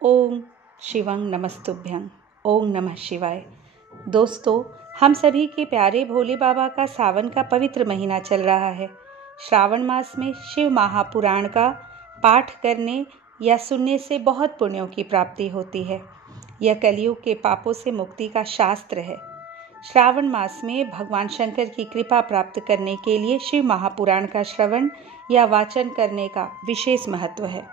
ओम शिवं नमस्तुभ्यं। ओम नमः शिवाय। दोस्तों, हम सभी के प्यारे भोले बाबा का सावन का पवित्र महीना चल रहा है। श्रावण मास में शिव महापुराण का पाठ करने या सुनने से बहुत पुण्यों की प्राप्ति होती है। यह कलयुग के पापों से मुक्ति का शास्त्र है। श्रावण मास में भगवान शंकर की कृपा प्राप्त करने के लिए शिव महापुराण का श्रवण या वाचन करने का विशेष महत्व है।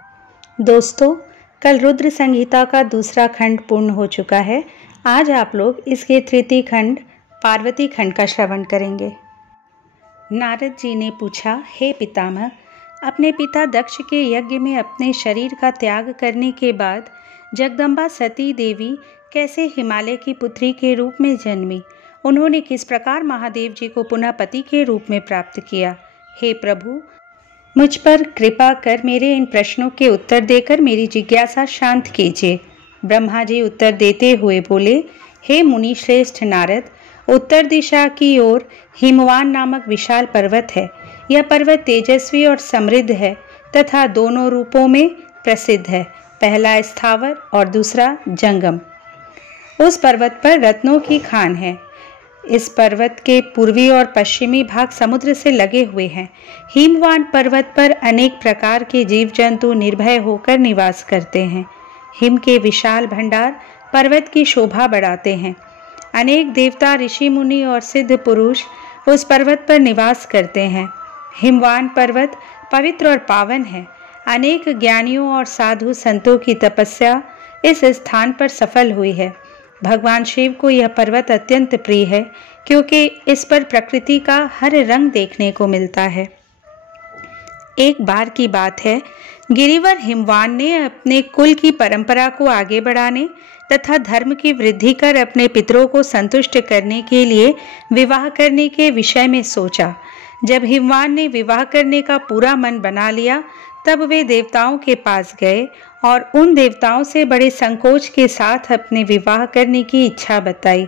दोस्तों, कल रुद्र संहिता का दूसरा खंड पूर्ण हो चुका है। आज आप लोग इसके तृतीय खंड पार्वती खंड का श्रवण करेंगे। नारद जी ने पूछा, हे पितामह, अपने पिता दक्ष के यज्ञ में अपने शरीर का त्याग करने के बाद जगदम्बा सती देवी कैसे हिमालय की पुत्री के रूप में जन्मी? उन्होंने किस प्रकार महादेव जी को पुनः पति के रूप में प्राप्त किया? हे प्रभु, मुझ पर कृपा कर मेरे इन प्रश्नों के उत्तर देकर मेरी जिज्ञासा शांत कीजिए। ब्रह्मा जी उत्तर देते हुए बोले, हे मुनि श्रेष्ठ नारद, उत्तर दिशा की ओर हिमवान नामक विशाल पर्वत है। यह पर्वत तेजस्वी और समृद्ध है तथा दोनों रूपों में प्रसिद्ध है। पहला स्थावर और दूसरा जंगम। उस पर्वत पर रत्नों की खान है। इस पर्वत के पूर्वी और पश्चिमी भाग समुद्र से लगे हुए हैं। हिमवान पर्वत पर अनेक प्रकार के जीव जंतु निर्भय होकर निवास करते हैं। हिम के विशाल भंडार पर्वत की शोभा बढ़ाते हैं। अनेक देवता, ऋषि मुनि और सिद्ध पुरुष उस पर्वत पर निवास करते हैं। हिमवान पर्वत पवित्र और पावन है। अनेक ज्ञानियों और साधु संतों की तपस्या इस स्थान पर सफल हुई है। भगवान शिव को यह पर्वत अत्यंत प्रिय है, क्योंकि इस पर प्रकृति का हर रंग देखने को मिलता है। एक बार की बात है, गिरिवर हिमवान ने अपने कुल की परंपरा को आगे बढ़ाने तथा धर्म की वृद्धि कर अपने पितरों को संतुष्ट करने के लिए विवाह करने के विषय में सोचा। जब हिमवान ने विवाह करने का पूरा मन बना लिया, तब वे देवताओं के पास गए और उन देवताओं से बड़े संकोच के साथ अपने विवाह करने की इच्छा बताई।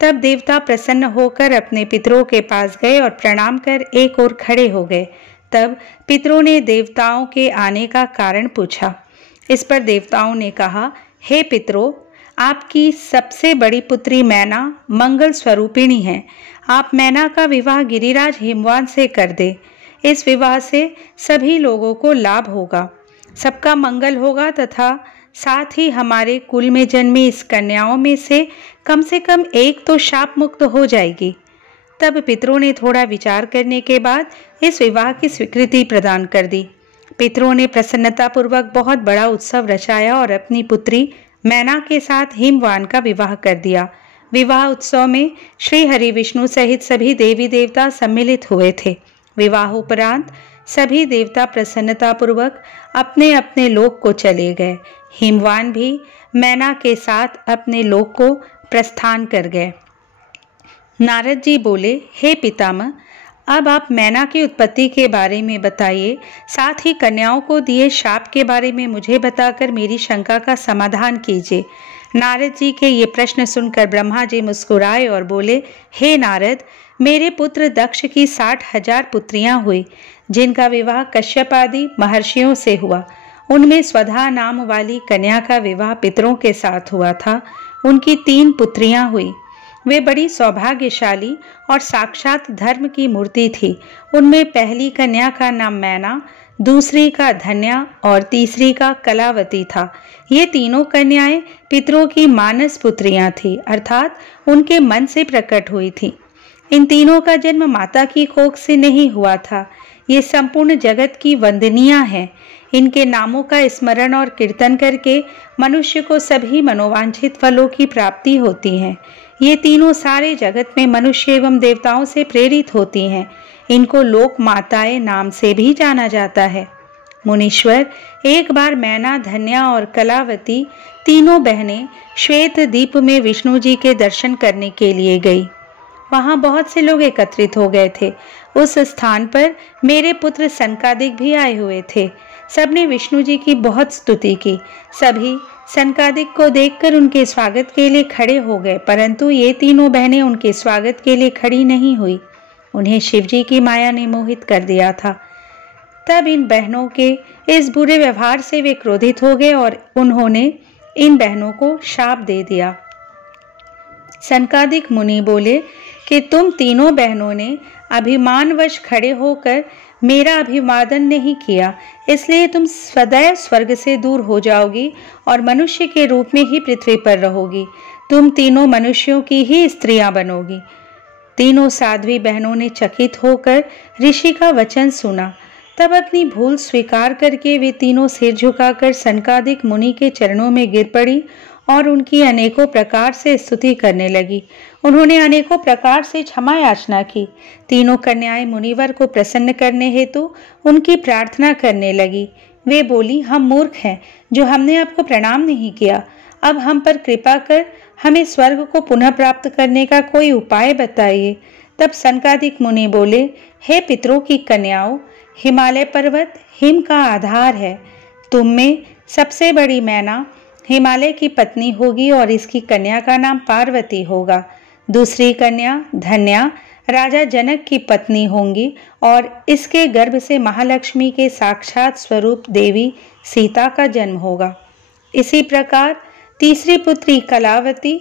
तब देवता प्रसन्न होकर अपने पितरों के पास गए और प्रणाम कर एक ओर खड़े हो गए। तब पितरों ने देवताओं के आने का कारण पूछा। इस पर देवताओं ने कहा, हे पितरों, आपकी सबसे बड़ी पुत्री मैना मंगल स्वरूपिणी है। आप मैना का विवाह गिरिराज हिमवान से कर दे। इस विवाह से सभी लोगों को लाभ होगा, सबका मंगल होगा तथा साथ ही हमारे कुल में जन्मी इस कन्याओं में से कम एक तो शाप मुक्त हो जाएगी। तब पितरों ने थोड़ा विचार करने के बाद इस विवाह की स्वीकृति प्रदान कर दी। पितरों ने प्रसन्नतापूर्वक बहुत बड़ा उत्सव रचाया और अपनी पुत्री मैना के साथ हिमवान का विवाह कर दिया। विवाह उत्सव में श्री हरि विष्णु सहित सभी देवी देवता सम्मिलित हुए थे। विवाह उपरांत सभी देवता प्रसन्नतापूर्वक अपने अपने लोक को चले गए। हिमवान भी मैना के साथ अपने लोक को प्रस्थान कर गए। नारद जी बोले, हे पितामह, अब आप मैना की उत्पत्ति के बारे में बताइए। साथ ही कन्याओं को दिए शाप के बारे में मुझे बताकर मेरी शंका का समाधान कीजिए। नारद जी के ये प्रश्न सुनकर ब्रह्मा जी मुस्कुराए और बोले, हे नारद, मेरे पुत्र दक्ष की 60,000 पुत्रियां हुई, जिनका विवाह कश्यप आदि महर्षियों से हुआ। उनमें स्वधा नाम वाली कन्या का विवाह पितरों के साथ हुआ था। उनकी 3 पुत्रियां हुई। वे बड़ी सौभाग्यशाली और साक्षात धर्म की मूर्ति थी। उनमें पहली कन्या का नाम मैना, दूसरी का धन्या और तीसरी का कलावती था। ये तीनों कन्याएं पितरों की मानस पुत्रियां थीं, अर्थात उनके मन से प्रकट हुई थी। इन तीनों का जन्म माता की कोख से नहीं हुआ था। ये संपूर्ण जगत की वंदनीया हैं। इनके नामों का स्मरण और कीर्तन करके मनुष्य को सभी मनोवांछित फलों की प्राप्ति होती है। ये तीनों सारे जगत में मनुष्य एवं देवताओं से प्रेरित होती हैं। इनको लोक माताएं नाम से भी जाना जाता है। मुनीश्वर, एक बार मैना, धन्या और कलावती तीनों बहनें श्वेत दीप में विष्णु जी के दर्शन करने के लिए गई। वहां बहुत से लोग एकत्रित हो गए थे। उस स्थान पर मेरे पुत्र सनकादिक भी आए हुए थे। सबने विष्णु जी की बहुत स्तुति की। सभी सनकादिक को देखकर उनके स्वागत के लिए खड़े हो गए, परंतु ये तीनों बहनें उनके स्वागत के लिए खड़ी नहीं हुई। उन्हें शिवजी की माया ने मोहित कर दिया था। तब इन बहनों के इस बुरे व्यवहार से वे क्रोधित हो गए और उन्होंने इन बहनों को शाप दे दिया। सनकादिक मुनि बोले कि तुम तीनों बहनों ने अभिमानवश खड़े होकर मेरा अभिवादन नहीं किया, इसलिए तुम सदैव स्वर्ग से दूर हो जाओगी और मनुष्य के रूप में ही पृथ्वी पर रहोगी। तुम तीनों मनुष्यों की ही स्त्रियां बनोगी। तीनों साध्वी बहनों ने चकित होकर ऋषि का वचन सुना। तब अपनी भूल स्वीकार करके वे तीनों सिर झुकाकर सनकादिक मुनि के चरणों में गिर पड़ी और उनकी अनेकों प्रकार से स्तुति करने लगी। उन्होंने अनेकों प्रकार से क्षमा याचना की। तीनों कन्याएं मुनिवर को प्रसन्न करने हेतु उनकी प्रार्थना करने लगी। वे बोली, हम मूर्ख हैं जो हमने आपको प्रणाम नहीं किया। अब हम पर कृपा कर हमें स्वर्ग को पुनः प्राप्त करने का कोई उपाय बताइए। तब सनकादिक मुनि बोले, हे पितरों की कन्याओं, हिमालय पर्वत हिम का आधार है। तुम में सबसे बड़ी मैना हिमालय की पत्नी होगी और इसकी कन्या का नाम पार्वती होगा। दूसरी कन्या धन्या राजा जनक की पत्नी होंगी और इसके गर्भ से महालक्ष्मी के साक्षात स्वरूप देवी सीता का जन्म होगा। इसी प्रकार तीसरी पुत्री कलावती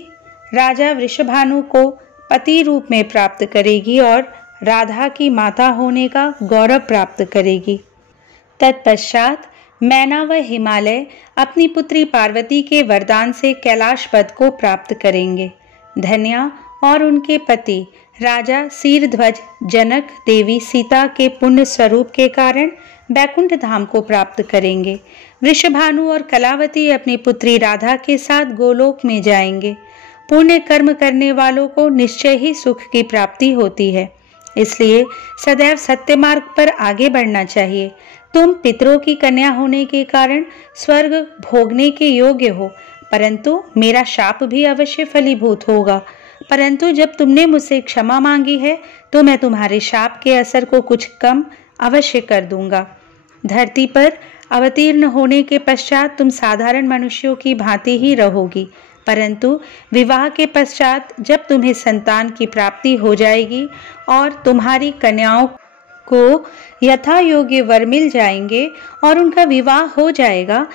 राजा वृषभानु को पति रूप में प्राप्त करेगी और राधा की माता होने का गौरव प्राप्त करेगी। तत्पश्चात मैना व हिमालय अपनी पुत्री पार्वती के वरदान से कैलाश पद को प्राप्त करेंगे। धन्या और उनके पति राजा शीरध्वज जनक देवी सीता के पुण्य स्वरूप के कारण बैकुंठ धाम को प्राप्त करेंगे। वृषभानु और कलावती अपनी पुत्री राधा के साथ गोलोक में जाएंगे। पुण्य कर्म करने वालों को निश्चय ही सुख की प्राप्ति होती है, इसलिए सदैव सत्य मार्ग पर आगे बढ़ना चाहिए। तुम पितरों की कन्या होने के कारण स्वर्ग भोगने के योग्य हो, परंतु मेरा शाप भी अवश्य फलीभूत होगा। परंतु जब तुमने मुझसे क्षमा मांगी है तो मैं तुम्हारे शाप के असर को कुछ कम अवश्य कर दूंगा। धरती पर अवतीर्ण होने के पश्चात तुम साधारण मनुष्यों की भांति ही रहोगी, परंतु विवाह के पश्चात जब तुम्हें संतान की प्राप्ति हो जाएगी और तुम्हारी कन्याओं को यथा योग्य वर मिल जाएंगे और उनका विवाह हो जाएगा,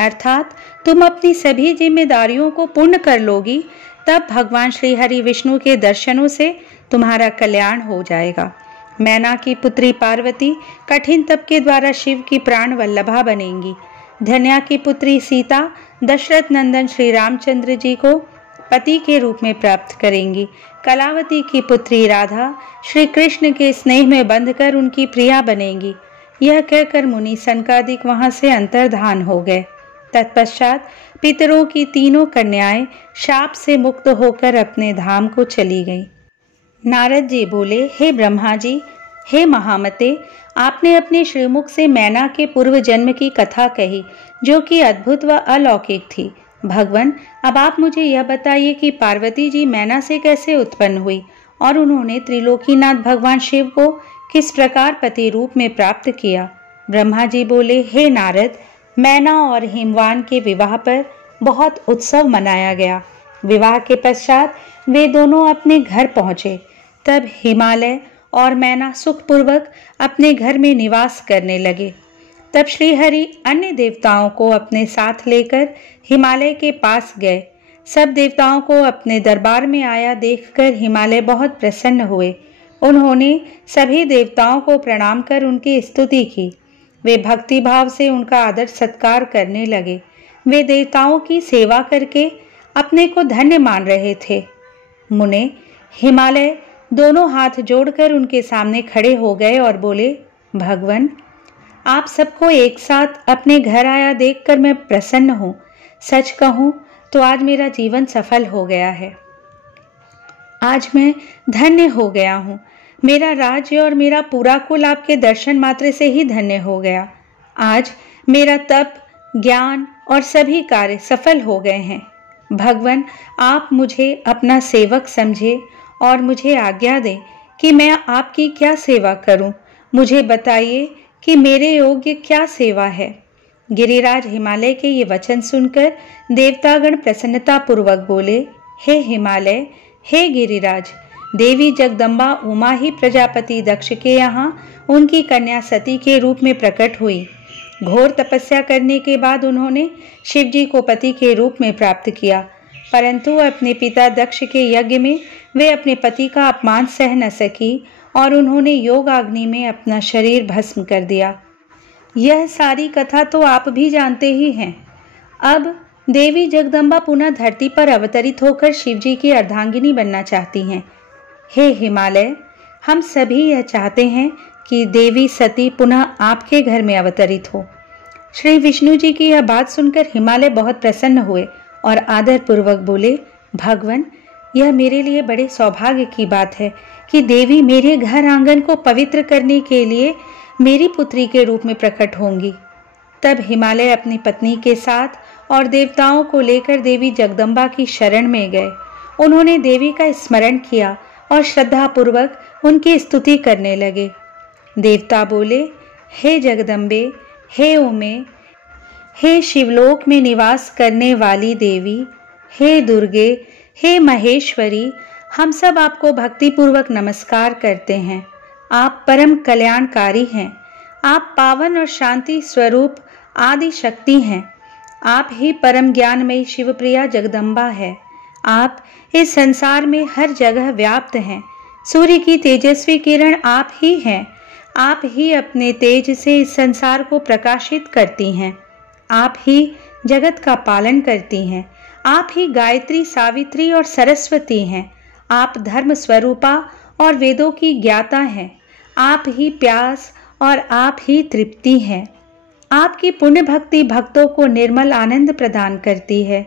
अर्थात तुम अपनी सभी जिम्मेदारियों को पूर्ण कर लोगी, तब भगवान श्री हरि विष्णु के दर्शनों से तुम्हारा कल्याण हो जाएगा। मैना की पुत्री पार्वती कठिन तप के द्वारा शिव की प्राण वल्लभा बनेंगी। धन्या की पुत्री सीता दशरथ नंदन श्री रामचंद्र जी को पति के रूप में प्राप्त करेंगी। कलावती की पुत्री राधा श्री कृष्ण के स्नेह में बंधकर उनकी प्रिया बनेगी। यह कहकर मुनि सनकादिक वहां से अंतर्धान हो गए। तत्पश्चात पितरों की तीनों कन्याएं शाप से मुक्त होकर अपने धाम को चली गईं। नारद जी बोले, हे ब्रह्मा जी, हे महामते, आपने अपने श्रीमुख से मैना के पूर्व जन्म की कथा कही जो कि अद्भुत व अलौकिक थी। भगवान, अब आप मुझे यह बताइए कि पार्वती जी मैना से कैसे उत्पन्न हुई और उन्होंने त्रिलोकीनाथ भगवान शिव को किस प्रकार पति रूप में प्राप्त किया। ब्रह्मा जी बोले, हे नारद, मैना और हिमवान के विवाह पर बहुत उत्सव मनाया गया। विवाह के पश्चात वे दोनों अपने घर पहुंचे। तब हिमालय और मैना सुखपूर्वक अपने घर में निवास करने लगे। तब श्रीहरि अन्य देवताओं को अपने साथ लेकर हिमालय के पास गए। सब देवताओं को अपने दरबार में आया देखकर हिमालय बहुत प्रसन्न हुए। उन्होंने सभी देवताओं को प्रणाम कर उनकी स्तुति की। वे भक्ति भाव से उनका आदर सत्कार करने लगे। वे देवताओं की सेवा करके अपने को धन्य मान रहे थे। मुने हिमालय दोनों हाथ जोड़कर उनके सामने खड़े हो गए और बोले, भगवान, आप सबको एक साथ अपने घर आया देखकर मैं प्रसन्न हूँ। सच कहूँ तो आज मेरा जीवन सफल हो गया है। आज मैं धन्य हो गया हूँ। मेरा राज्य और मेरा पूरा कुल आपके दर्शन मात्र से ही धन्य हो गया। आज मेरा तप, ज्ञान और सभी कार्य सफल हो गए हैं। भगवान, आप मुझे अपना सेवक समझे और मुझे आज्ञा दें कि मैं आपकी क्या सेवा करूं। मुझे बताइए कि मेरे योग्य क्या सेवा है। गिरिराज हिमालय के ये वचन सुनकर देवतागण प्रसन्नता पूर्वक बोले, हे हिमालय, हे गिरिराज, देवी जगदम्बा उमा ही प्रजापति दक्ष के यहाँ उनकी कन्या सती के रूप में प्रकट हुई। घोर तपस्या करने के बाद उन्होंने शिव जी को पति के रूप में प्राप्त किया, परंतु अपने पिता दक्ष के यज्ञ में वे अपने पति का अपमान सह न सकी और उन्होंने योगाग्नि में अपना शरीर भस्म कर दिया। यह सारी कथा तो आप भी जानते ही हैं। अब देवी जगदम्बा पुनः धरती पर अवतरित होकर शिव जी की अर्धांगिनी बनना चाहती हैं। हे हिमालय, हम सभी यह चाहते हैं कि देवी सती पुनः आपके घर में अवतरित हो। श्री विष्णु जी की यह बात सुनकर हिमालय बहुत प्रसन्न हुए और आदरपूर्वक बोले, भगवान, यह मेरे लिए बड़े सौभाग्य की बात है कि देवी मेरे घर आंगन को पवित्र करने के लिए मेरी पुत्री के रूप में प्रकट होंगी। तब हिमालय अपनी पत्नी के साथ और देवताओं को लेकर देवी जगदम्बा की शरण में गए। उन्होंने देवी का स्मरण किया और श्रद्धापूर्वक उनकी स्तुति करने लगे। देवता बोले, हे जगदम्बे, हे उमे, हे शिवलोक में निवास करने वाली देवी, हे दुर्गे, हे महेश्वरी, हम सब आपको भक्तिपूर्वक नमस्कार करते हैं। आप परम कल्याणकारी हैं। आप पावन और शांति स्वरूप आदि शक्ति हैं। आप ही परम ज्ञानमयी शिवप्रिया जगदम्बा है। आप इस संसार में हर जगह व्याप्त हैं। सूर्य की तेजस्वी किरण आप ही हैं। आप ही अपने तेज से इस संसार को प्रकाशित करती हैं। आप ही जगत का पालन करती हैं। आप ही गायत्री, सावित्री और सरस्वती हैं। आप धर्म स्वरूपा और वेदों की ज्ञाता हैं। आप ही प्यास और आप ही तृप्ति हैं। आपकी पुण्य भक्ति भक्तों को निर्मल आनंद प्रदान करती है।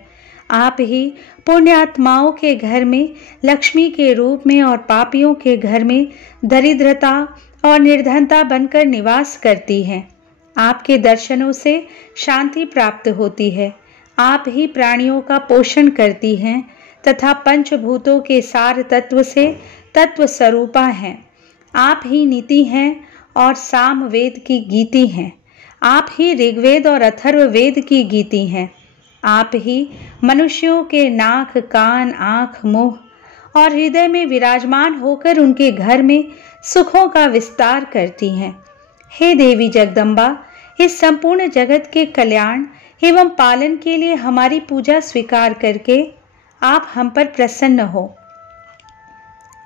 आप ही पुण्य आत्माओं के घर में लक्ष्मी के रूप में और पापियों के घर में दरिद्रता और निर्धनता बनकर निवास करती हैं। आपके दर्शनों से शांति प्राप्त होती है। आप ही प्राणियों का पोषण करती हैं तथा पंचभूतों के सार तत्व से तत्व स्वरूपा हैं। आप ही नीति हैं और साम वेद की गीति हैं। आप ही ऋग्वेद और अथर्व वेद की गीति हैं। आप ही मनुष्यों के नाक, कान, आँख, मुंह और हृदय में विराजमान होकर उनके घर में सुखों का विस्तार करती हैं। हे देवी जगदम्बा, इस संपूर्ण जगत के कल्याण एवं पालन के लिए हमारी पूजा स्वीकार करके आप हम पर प्रसन्न हो।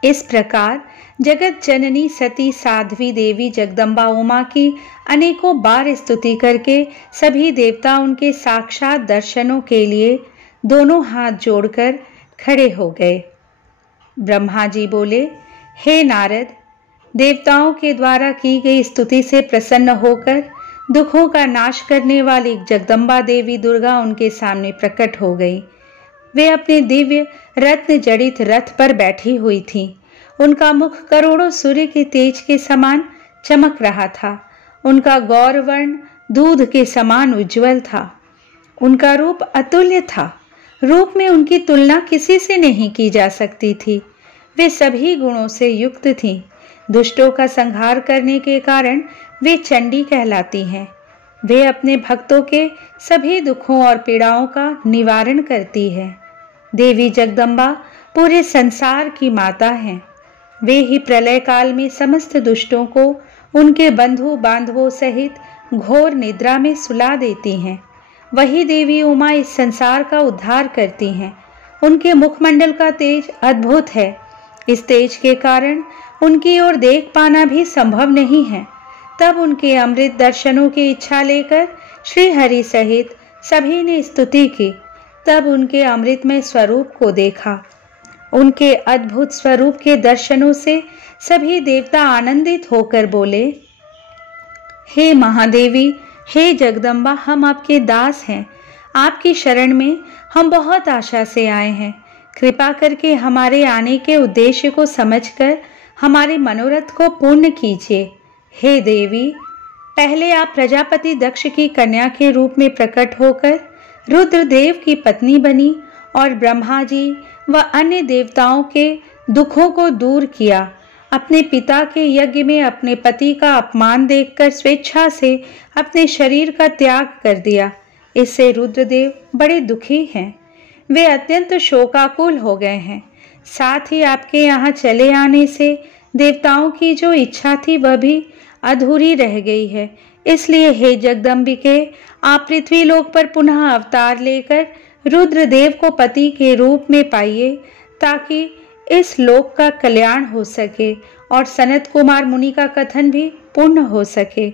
इस प्रकार जगत जननी सती साध्वी देवी जगदम्बा उमा की अनेकों बार स्तुति करके सभी देवता उनके साक्षात दर्शनों के लिए दोनों हाथ जोड़कर खड़े हो गए। ब्रह्मा जी बोले, हे नारद, देवताओं के द्वारा की गई स्तुति से प्रसन्न होकर दुखों का नाश करने वाली जगदम्बा देवी दुर्गा उनके सामने प्रकट हो गई। वे अपने दिव्य रत्न जड़ित रथ पर बैठी हुई थीं। उनका मुख करोड़ों सूर्य के तेज के समान चमक रहा था। उनका गौरवर्ण दूध के समान उज्जवल था। उनका रूप अतुल्य था। रूप में उनकी तुलना किसी से नहीं की जा सकती थी। वे सभी गुणों से युक्त थीं। दुष्टों का संहार करने के कारण वे चंडी कहलाती हैं। वे अपने भक्तों के सभी दुखों और पीड़ाओं का निवारण करती है। देवी जगदम्बा पूरे संसार की माता हैं। वे ही प्रलय काल में समस्त दुष्टों को उनके बंधु बांधवों सहित घोर निद्रा में सुला देती हैं। वही देवी उमा इस संसार का उद्धार करती हैं। उनके मुखमंडल का तेज अद्भुत है। इस तेज के कारण उनकी ओर देख पाना भी संभव नहीं है। तब उनके अमृत दर्शनों की इच्छा लेकर श्री हरि सहित सभी ने स्तुति की। तब उनके अमृतमय स्वरूप को देखा। उनके अद्भुत स्वरूप के दर्शनों से सभी देवता आनंदित होकर बोले, हे महादेवी, हे जगदम्बा, हम आपके दास हैं। आपकी शरण में हम बहुत आशा से आए हैं। कृपा करके हमारे आने के उद्देश्य को समझकर हमारे मनोरथ को पूर्ण कीजिए। हे देवी, पहले आप प्रजापति दक्ष की कन्या के रूप में प्रकट होकर रुद्रदेव की पत्नी बनी और ब्रह्मा जी व अन्य देवताओं के दुखों को दूर किया। अपने पिता के यज्ञ में अपने पति का अपमान देखकर स्वेच्छा से अपने शरीर का त्याग कर दिया। इससे रुद्रदेव बड़े दुखी हैं। वे अत्यंत शोकाकुल हो गए हैं। साथ ही आपके यहाँ चले आने से देवताओं की जो इच्छा थी वह भी अधूरी रह गई है। इसलिए हे जगदम्बिके, आप पृथ्वी लोक पर पुनः अवतार लेकर रुद्रदेव को पति के रूप में पाइए, ताकि इस लोक का कल्याण हो सके और सनत कुमार मुनि का कथन भी पूर्ण हो सके।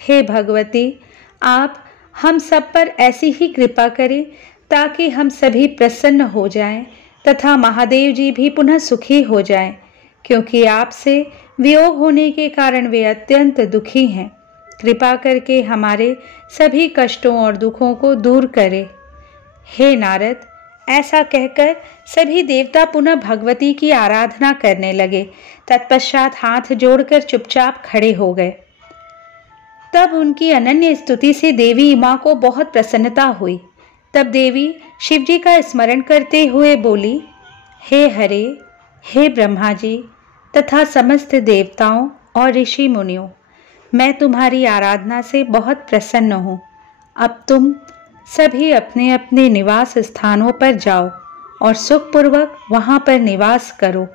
हे भगवती, आप हम सब पर ऐसी ही कृपा करें ताकि हम सभी प्रसन्न हो जाएं तथा महादेव जी भी पुनः सुखी हो जाएं, क्योंकि आपसे वियोग होने के कारण वे अत्यंत दुखी हैं। कृपा करके हमारे सभी कष्टों और दुखों को दूर करें। हे नारद, ऐसा कहकर सभी देवता पुनः भगवती की आराधना करने लगे। तत्पश्चात हाथ जोड़कर चुपचाप खड़े हो गए। तब उनकी अनन्य स्तुति से देवी मां को बहुत प्रसन्नता हुई। तब देवी शिवजी का स्मरण करते हुए बोली, हे हरे, हे ब्रह्मा जी तथा समस्त देवताओं और ऋषि मुनियों, मैं तुम्हारी आराधना से बहुत प्रसन्न हूँ। अब तुम सभी अपने अपने निवास स्थानों पर जाओ और सुखपूर्वक वहाँ पर निवास करो।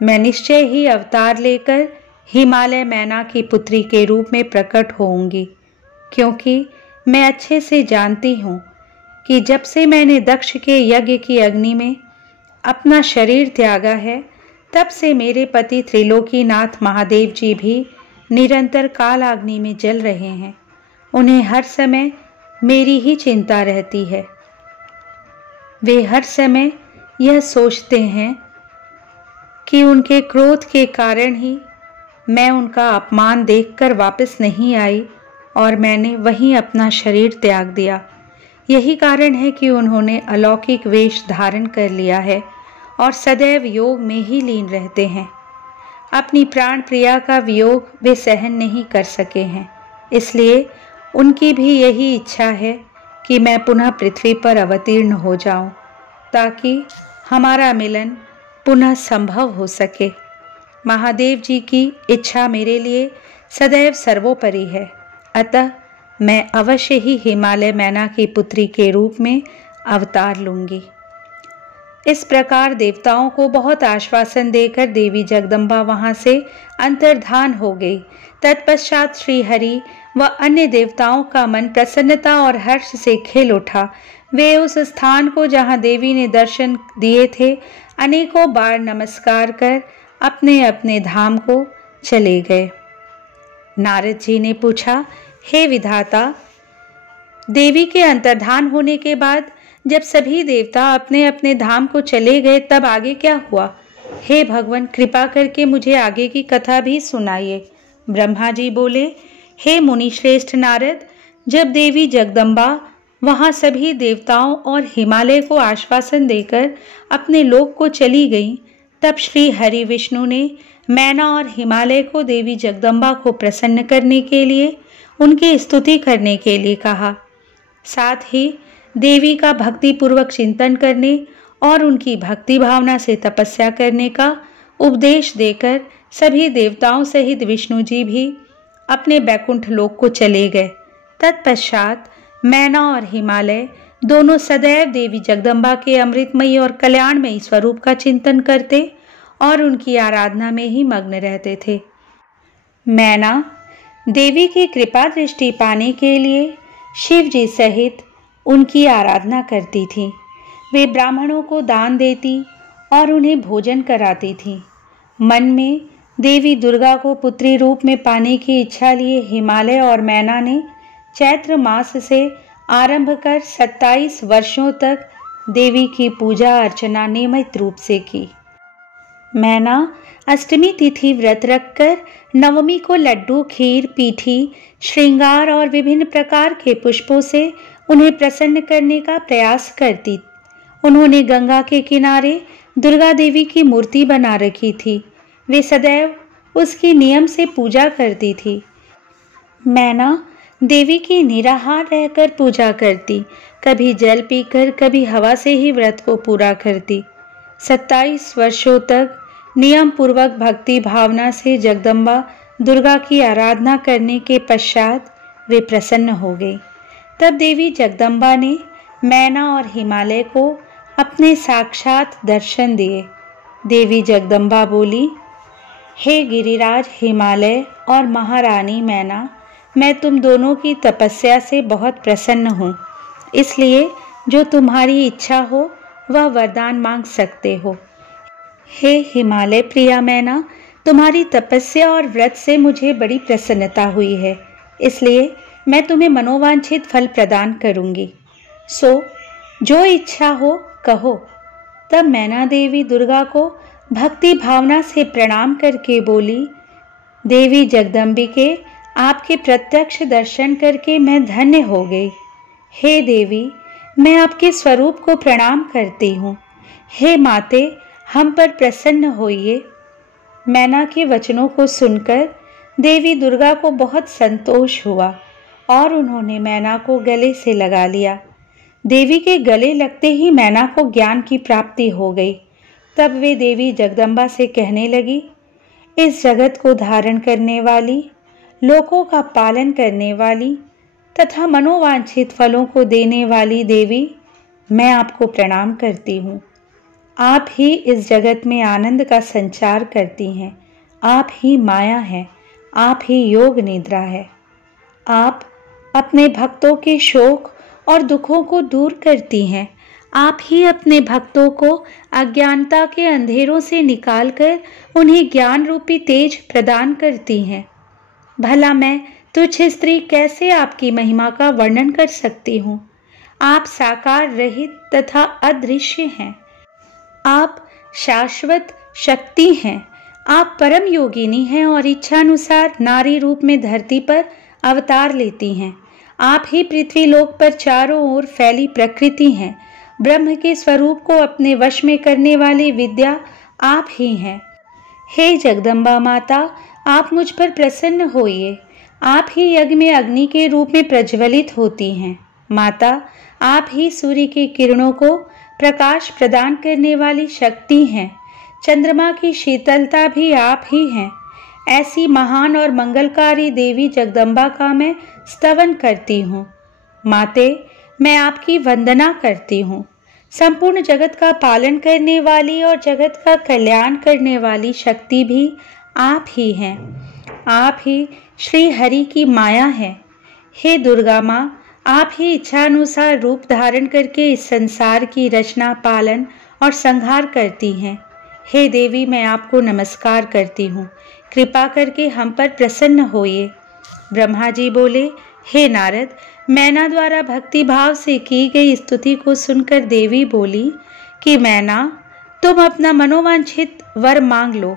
मैं निश्चय ही अवतार लेकर हिमालय मैना की पुत्री के रूप में प्रकट होऊंगी, क्योंकि मैं अच्छे से जानती हूँ कि जब से मैंने दक्ष के यज्ञ की अग्नि में अपना शरीर त्यागा है, तब से मेरे पति त्रिलोकीनाथ महादेव जी भी निरंतर कालाग्नि में जल रहे हैं। उन्हें हर समय मेरी ही चिंता रहती है। वे हर समय यह सोचते हैं कि उनके क्रोध के कारण ही मैं उनका अपमान देखकर वापस नहीं आई और मैंने वहीं अपना शरीर त्याग दिया। यही कारण है कि उन्होंने अलौकिक वेश धारण कर लिया है और सदैव योग में ही लीन रहते हैं। अपनी प्राण प्रिया का वियोग वे सहन नहीं कर सके हैं, इसलिए उनकी भी यही इच्छा है कि मैं पुनः पृथ्वी पर अवतीर्ण हो जाऊं, ताकि हमारा मिलन पुनः संभव हो सके। महादेव जी की इच्छा मेरे लिए सदैव सर्वोपरि है, अतः मैं अवश्य ही हिमालय मैना की पुत्री के रूप में अवतार लूंगी। इस प्रकार देवताओं को बहुत आश्वासन देकर देवी जगदम्बा वहां से अंतर्धान हो गई। तत्पश्चात श्री हरि व अन्य देवताओं का मन प्रसन्नता और हर्ष से खिल उठा। वे उस स्थान को जहां देवी ने दर्शन दिए थे अनेकों बार नमस्कार कर अपने अपने धाम को चले गए। नारद जी ने पूछा, हे विधाता, देवी के अंतर्धान होने के बाद जब सभी देवता अपने अपने धाम को चले गए तब आगे क्या हुआ? हे भगवान, कृपा करके मुझे आगे की कथा भी सुनाइए। ब्रह्मा जी बोले, हे मुनि श्रेष्ठ नारद, जब देवी जगदम्बा वहां सभी देवताओं और हिमालय को आश्वासन देकर अपने लोक को चली गईं, तब श्री हरि विष्णु ने मैना और हिमालय को देवी जगदम्बा को प्रसन्न करने के लिए उनकी स्तुति करने के लिए कहा। साथ ही देवी का भक्ति पूर्वक चिंतन करने और उनकी भक्ति भावना से तपस्या करने का उपदेश देकर सभी देवताओं सहित विष्णु जी भी अपने बैकुंठ लोक को चले गए। तत्पश्चात मैना और हिमालय दोनों सदैव देवी जगदम्बा के अमृतमयी और कल्याणमयी स्वरूप का चिंतन करते और उनकी आराधना में ही मग्न रहते थे। मैना देवी की कृपा दृष्टि पाने के लिए शिव जी सहित उनकी आराधना करती थी। वे ब्राह्मणों को दान देती और उन्हें भोजन कराती थी। मन में देवी दुर्गा को पुत्री रूप में पाने की इच्छा लिए हिमालय और मैना ने चैत्र मास से आरंभ कर 27 वर्षों तक देवी की पूजा अर्चना नियमित रूप से की। मैना अष्टमी तिथि व्रत रखकर नवमी को लड्डू, खीर, पीठी, श्रृंगार और विभिन्न प्रकार के पुष्पों से उन्हें प्रसन्न करने का प्रयास करती। उन्होंने गंगा के किनारे दुर्गा देवी की मूर्ति बना रखी थी। वे सदैव उसकी नियम से पूजा करती थी। मैना देवी की निराहार रहकर पूजा करती, कभी जल पीकर कभी हवा से ही व्रत को पूरा करती। 27 वर्षों तक नियम पूर्वक भक्ति भावना से जगदम्बा दुर्गा की आराधना करने के पश्चात वे प्रसन्न हो गई। तब देवी जगदम्बा ने मैना और हिमालय को अपने साक्षात दर्शन दिए। देवी जगदम्बा बोली, हे गिरिराज हिमालय और महारानी मैना, मैं तुम दोनों की तपस्या से बहुत प्रसन्न हूँ, इसलिए जो तुम्हारी इच्छा हो वह वरदान मांग सकते हो। हे हिमालय प्रिया मैना, तुम्हारी तपस्या और व्रत से मुझे बड़ी प्रसन्नता हुई है, इसलिए मैं तुम्हें मनोवांछित फल प्रदान करूंगी। सो जो इच्छा हो कहो। तब मैना देवी दुर्गा को भक्ति भावना से प्रणाम करके बोली, देवी जगदम्बिके, आपके प्रत्यक्ष दर्शन करके मैं धन्य हो गई। हे देवी, मैं आपके स्वरूप को प्रणाम करती हूँ। हे माते, हम पर प्रसन्न होइए। मैना के वचनों को सुनकर देवी दुर्गा को बहुत संतोष हुआ और उन्होंने मैना को गले से लगा लिया। देवी के गले लगते ही मैना को ज्ञान की प्राप्ति हो गई। तब वे देवी जगदम्बा से कहने लगी, इस जगत को धारण करने वाली, लोकों का पालन करने वाली तथा मनोवांछित फलों को देने वाली देवी, मैं आपको प्रणाम करती हूँ। आप ही इस जगत में आनंद का संचार करती हैं। आप ही माया हैं, आप ही योग निद्रा है। आप अपने भक्तों के शोक और दुखों को दूर करती हैं। आप ही अपने भक्तों को अज्ञानता के अंधेरों से निकालकर उन्हें ज्ञान रूपी तेज प्रदान करती हैं। भला मैं तुच्छ स्त्री कैसे आपकी महिमा का वर्णन कर सकती हूँ। आप साकार रहित तथा अदृश्य हैं। आप शाश्वत शक्ति हैं। आप परम योगिनी हैं और इच्छानुसार नारी रूप में धरती पर अवतार लेती हैं। आप ही पृथ्वी लोक पर चारों ओर फैली प्रकृति हैं। ब्रह्म के स्वरूप को अपने वश में करने वाली विद्या आप ही हैं। हे जगदम्बा माता, आप मुझ पर प्रसन्न होइए। आप ही यज्ञ में अग्नि के रूप में प्रज्वलित होती हैं। माता, आप ही सूर्य की किरणों को प्रकाश प्रदान करने वाली शक्ति हैं। चंद्रमा की शीतलता भी आप ही हैं। ऐसी महान और मंगलकारी देवी जगदम्बा का मैं स्तवन करती हूँ। माते, मैं आपकी वंदना करती हूँ। संपूर्ण जगत का पालन करने वाली और जगत का कल्याण करने वाली शक्ति भी आप ही हैं। आप ही श्री हरि की माया हैं। हे दुर्गा माँ, आप ही इच्छानुसार रूप धारण करके इस संसार की रचना, पालन और संहार करती हैं। हे देवी, मैं आपको नमस्कार करती हूँ। कृपा करके हम पर प्रसन्न होइए। ब्रह्मा जी बोले, हे नारद, मैना द्वारा भक्ति भाव से की गई स्तुति को सुनकर देवी बोली कि मैना, तुम अपना मनोवांछित वर मांग लो।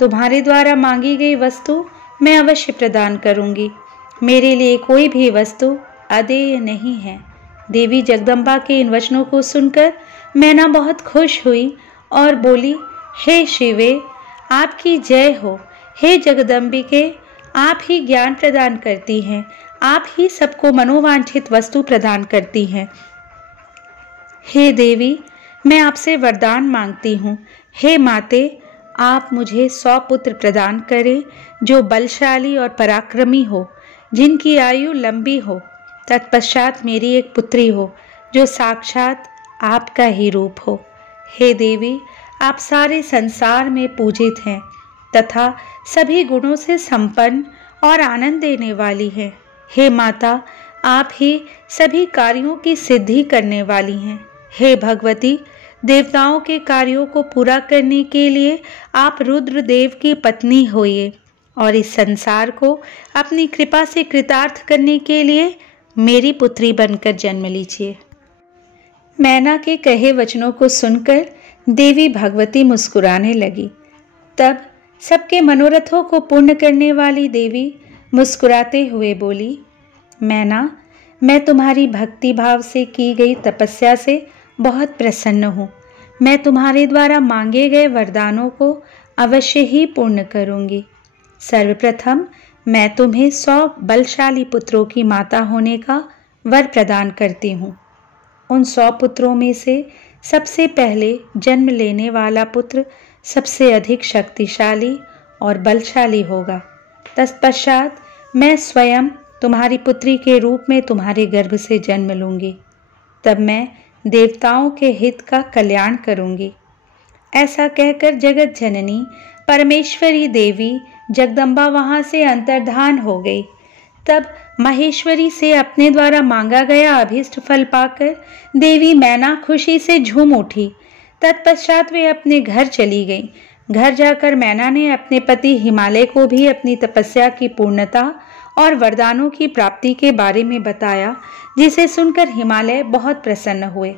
तुम्हारे द्वारा मांगी गई वस्तु मैं अवश्य प्रदान करूंगी। मेरे लिए कोई भी वस्तु अदेय नहीं है। देवी जगदम्बा के इन वचनों को सुनकर मैना बहुत खुश हुई और बोली, हे शिवे, आपकी जय हो। हे जगदम्बिके, आप ही ज्ञान प्रदान करती हैं। आप ही सबको मनोवांछित वस्तु प्रदान करती हैं। हे देवी, मैं आपसे वरदान मांगती हूँ। हे माते, आप मुझे 100 पुत्र प्रदान करें जो बलशाली और पराक्रमी हो, जिनकी आयु लंबी हो। तत्पश्चात मेरी एक पुत्री हो जो साक्षात आपका ही रूप हो। हे देवी, आप सारे संसार में पूजित हैं तथा सभी गुणों से संपन्न और आनंद देने वाली हैं। हे माता, आप ही सभी कार्यों की सिद्धि करने वाली हैं। हे भगवती, देवताओं के कार्यों को पूरा करने के लिए आप रुद्रदेव की पत्नी होइए और इस संसार को अपनी कृपा से कृतार्थ करने के लिए मेरी पुत्री बनकर जन्म लीजिए। मैना के कहे वचनों को सुनकर देवी भगवती मुस्कुराने लगी। तब सबके मनोरथों को पूर्ण करने वाली देवी मुस्कुराते हुए बोली, मैना, मैं तुम्हारी भक्ति भाव से की गई तपस्या से बहुत प्रसन्न हूँ। मैं तुम्हारे द्वारा मांगे गए वरदानों को अवश्य ही पूर्ण करूँगी। सर्वप्रथम मैं तुम्हें 100 बलशाली पुत्रों की माता होने का वर प्रदान करती हूँ। उन 100 पुत्रों में से सबसे पहले जन्म लेने वाला पुत्र सबसे अधिक शक्तिशाली और बलशाली होगा। तत्पश्चात मैं स्वयं तुम्हारी पुत्री के रूप में तुम्हारे गर्भ से जन्म लूँगी। तब मैं देवताओं के हित का कल्याण करूँगी। ऐसा कहकर जगत जननी परमेश्वरी देवी जगदम्बा वहाँ से अंतर्धान हो गई। तब महेश्वरी से अपने द्वारा मांगा गया अभीष्ट फल पाकर देवी मैना खुशी से झूम उठी। तत्पश्चात वे अपने घर चली गईं। घर जाकर मैना ने अपने पति हिमालय को भी अपनी तपस्या की पूर्णता और वरदानों की प्राप्ति के बारे में बताया, जिसे सुनकर हिमालय बहुत प्रसन्न हुए।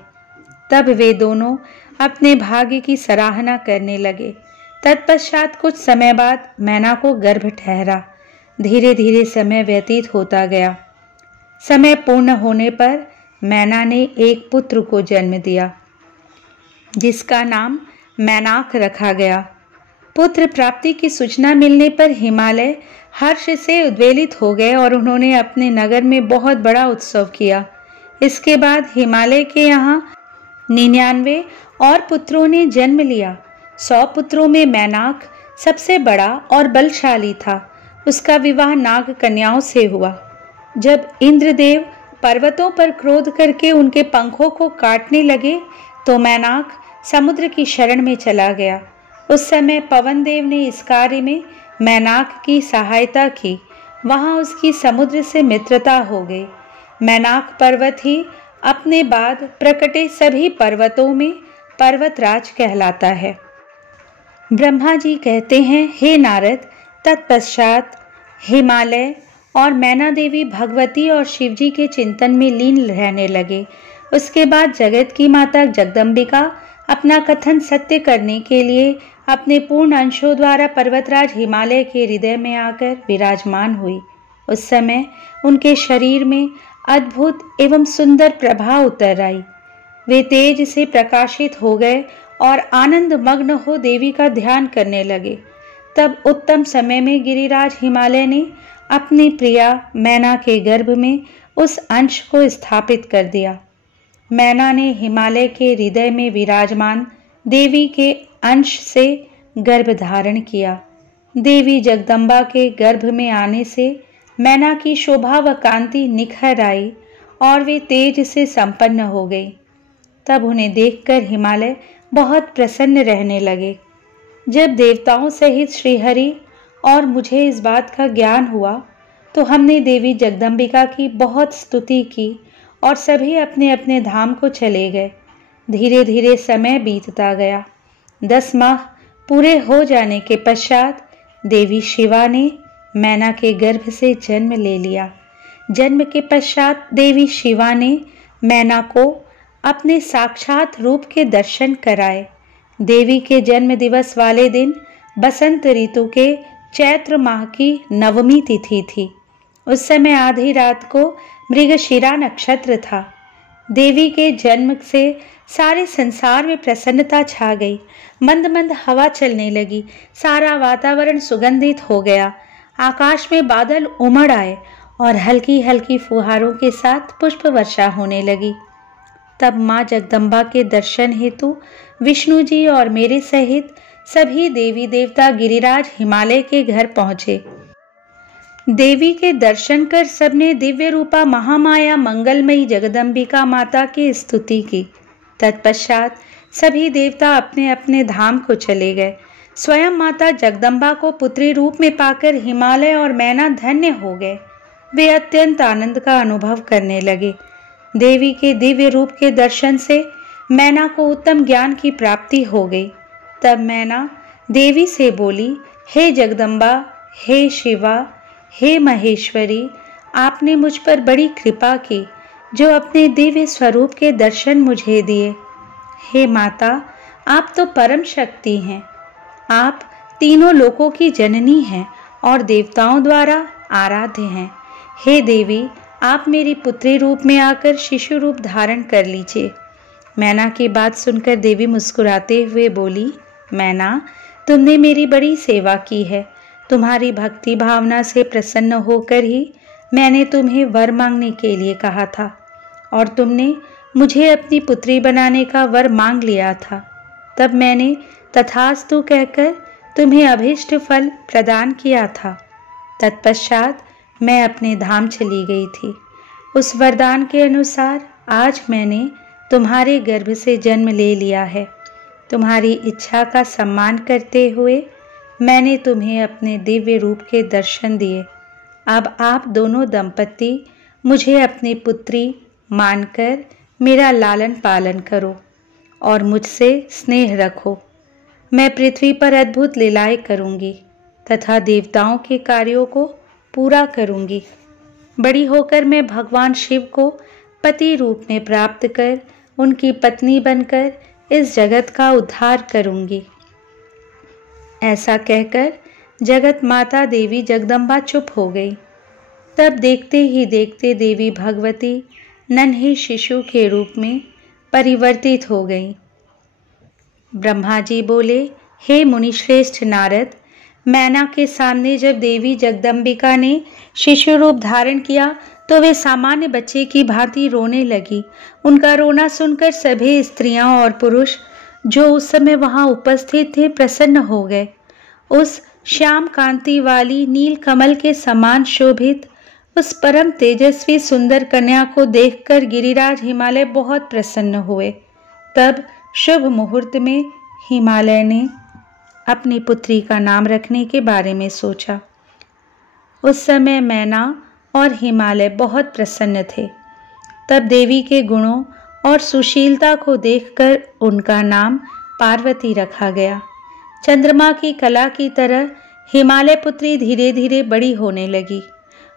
तब वे दोनों अपने भाग्य की सराहना करने लगे। तत्पश्चात कुछ समय बाद मैना को गर्भ ठहरा। धीरे धीरे समय व्यतीत होता गया। समय पूर्ण होने पर मैना ने एक पुत्र को जन्म दिया, जिसका नाम मैनाक रखा गया। पुत्र प्राप्ति की सूचना मिलने पर हिमालय हर्ष से उद्वेलित हो गए और उन्होंने अपने नगर में बहुत बड़ा उत्सव किया। इसके बाद हिमालय के यहाँ 99 और पुत्रों ने जन्म लिया। 100 पुत्रों में मैनाक सबसे बड़ा और बलशाली था। उसका विवाह नाग कन्याओं से हुआ। जब इंद्रदेव पर्वतों पर क्रोध करके उनके पंखों को काटने लगे तो मैनाक समुद्र की शरण में चला गया। उस समय पवन देव ने इस कार्य में मैनाक की सहायता की। वहां उसकी समुद्र से मित्रता हो गई। मैनाक पर्वत ही अपने बाद प्रकटे सभी पर्वतों में पर्वतराज कहलाता है। ब्रह्मा जी कहते हैं, हे नारद, तत्पश्चात हिमालय और मैना देवी भगवती और शिवजी के चिंतन में लीन रहने लगे। उसके बाद जगत की माता जगदम्बिका अपना कथन सत्य करने के लिए अपने पूर्ण अंशों द्वारा पर्वतराज हिमालय के हृदय में आकर विराजमान हुई। उस समय उनके शरीर में अद्भुत एवं सुंदर प्रभा उतर आई। वे तेज से प्रकाशित हो गए और आनंद मग्न हो देवी का ध्यान करने लगे। तब उत्तम समय में गिरिराज हिमालय ने अपनी प्रिया मैना के गर्भ में उस अंश को स्थापित कर दिया। मैना ने हिमालय के हृदय में विराजमान देवी के अंश से गर्भ धारण किया। देवी जगदम्बा के गर्भ में आने से मैना की शोभा व कांति निखर आई और वे तेज से संपन्न हो गई। तब उन्हें देखकर हिमालय बहुत प्रसन्न रहने लगे। जब देवताओं सहित श्रीहरि और मुझे इस बात का ज्ञान हुआ तो हमने देवी जगदम्बिका की बहुत स्तुति की और सभी अपने अपने धाम को चले गए। धीरे धीरे समय बीतता गया। 10 माह पूरे हो जाने के पश्चात देवी शिवा ने मैना के गर्भ से जन्म ले लिया। जन्म के पश्चात देवी शिवा ने मैना को अपने साक्षात रूप के दर्शन कराए। देवी के जन्म दिवस वाले दिन बसंत ऋतु के चैत्र माह की 9वीं तिथि थी। उस समय आधी रात को मृगशिरा नक्षत्र था। देवी के जन्म से सारे संसार में प्रसन्नता छा गई। मंद मंद हवा चलने लगी। सारा वातावरण सुगंधित हो गया। आकाश में बादल उमड़ आए और हल्की हल्की फुहारों के साथ पुष्प वर्षा होने लगी। तब माँ जगदम्बा के दर्शन हेतु विष्णु जी और मेरे सहित सभी देवी देवता गिरिराज हिमालय के घर पहुंचे। देवी के दर्शन कर सबने दिव्य रूपा महामाया मंगलमयी जगदम्बिका माता की स्तुति की। तत्पश्चात सभी देवता अपने अपने धाम को चले गए। स्वयं माता जगदम्बा को पुत्री रूप में पाकर हिमालय और मैना धन्य हो गए। वे अत्यंत आनंद का अनुभव करने लगे। देवी के दिव्य रूप के दर्शन से मैना को उत्तम ज्ञान की प्राप्ति हो गई। तब मैना देवी से बोली, हे जगदम्बा, हे शिवा, हे महेश्वरी, आपने मुझ पर बड़ी कृपा की जो अपने दिव्य स्वरूप के दर्शन मुझे दिए। हे माता, आप तो परम शक्ति हैं। आप तीनों लोकों की जननी हैं और देवताओं द्वारा आराध्य हैं। हे देवी, आप मेरी पुत्री रूप में आकर शिशु रूप धारण कर लीजिए। मैना की बात सुनकर देवी मुस्कुराते हुए बोली, मैना, तुमने मेरी बड़ी सेवा की है। तुम्हारी भक्ति भावना से प्रसन्न होकर ही मैंने तुम्हें वर मांगने के लिए कहा था और तुमने मुझे अपनी पुत्री बनाने का वर मांग लिया था। तब मैंने तथास्तु कहकर तुम्हें अभीष्ट फल प्रदान किया था। तत्पश्चात मैं अपने धाम चली गई थी। उस वरदान के अनुसार आज मैंने तुम्हारे गर्भ से जन्म ले लिया है। तुम्हारी इच्छा का सम्मान करते हुए मैंने तुम्हें अपने दिव्य रूप के दर्शन दिए अब आप दोनों दंपति मुझे अपनी पुत्री मानकर मेरा लालन पालन करो और मुझसे स्नेह रखो। मैं पृथ्वी पर अद्भुत लीलाएं करूंगी तथा देवताओं के कार्यों को पूरा करूंगी। बड़ी होकर मैं भगवान शिव को पति रूप में प्राप्त कर उनकी पत्नी बनकर इस जगत का उद्धार करूंगी। ऐसा कहकर जगत माता देवी जगदम्बा चुप हो गई। तब देखते ही देखते देवी भगवती नन्हे शिशु के रूप में परिवर्तित हो गई। ब्रह्मा जी बोले, हे मुनिश्रेष्ठ नारद, मैना के सामने जब देवी जगदम्बिका ने शिशु रूप धारण किया तो वे सामान्य बच्चे की भांति रोने लगी। उनका रोना सुनकर सभी स्त्रियां और पुरुष जो उस समय वहां उपस्थित थे प्रसन्न हो गए। उस श्याम कांति वाली नील कमल के समान शोभित उस परम तेजस्वी सुंदर कन्या को देखकर गिरिराज हिमालय बहुत प्रसन्न हुए। तब शुभ मुहूर्त में हिमालय ने अपनी पुत्री का नाम रखने के बारे में सोचा। उस समय मैना और हिमालय बहुत प्रसन्न थे। तब देवी के गुणों और सुशीलता को देखकर उनका नाम पार्वती रखा गया। चंद्रमा की कला की तरह हिमालय पुत्री धीरे धीरे बड़ी होने लगी।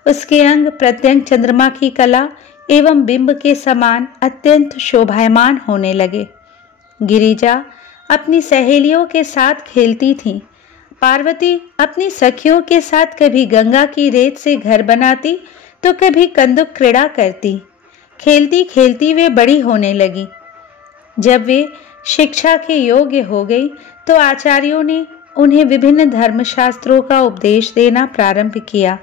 उसके अंग प्रत्यंग चंद्रमा की कला एवं बिंब के समान अत्यंत शोभायमान होने लगे। गिरिजा अपनी सहेलियों के साथ खेलती थीं। पार्वती अपनी सखियों के साथ कभी गंगा की रेत से घर बनाती तो कभी कंदुक क्रीड़ा करती। खेलती खेलती वे बड़ी होने लगी। जब वे शिक्षा के योग्य हो गई तो आचार्यों ने उन्हें विभिन्न धर्मशास्त्रों का उपदेश देना प्रारंभ किया।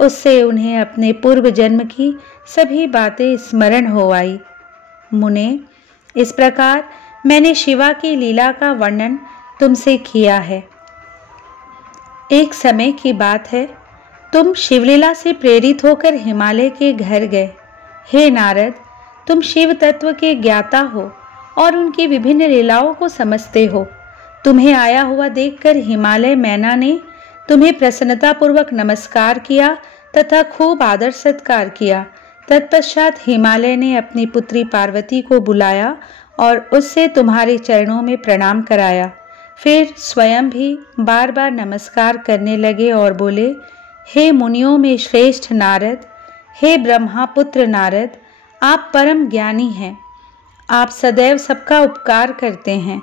उससे उन्हें अपने पूर्व जन्म की सभी बातें स्मरण हो आई। मुने, इस प्रकार मैंने शिवा की लीला का वर्णन तुमसे किया है। एक समय की बात है, तुम शिवलीला से प्रेरित होकर हिमालय के घर गए। हे नारद, तुम शिव तत्व के ज्ञाता हो और उनकी विभिन्न लीलाओं को समझते हो। तुम्हें आया हुआ देखकर हिमालय मैना ने तुम्हें प्रसन्नतापूर्वक नमस्कार किया तथा खूब आदर सत्कार किया। तत्पश्चात हिमालय ने अपनी पुत्री पार्वती को बुलाया और उससे तुम्हारे चरणों में प्रणाम कराया। फिर स्वयं भी बार बार नमस्कार करने लगे और बोले, हे मुनियों में श्रेष्ठ नारद, हे ब्रह्मा पुत्र नारद, आप परम ज्ञानी हैं। आप सदैव सबका उपकार करते हैं।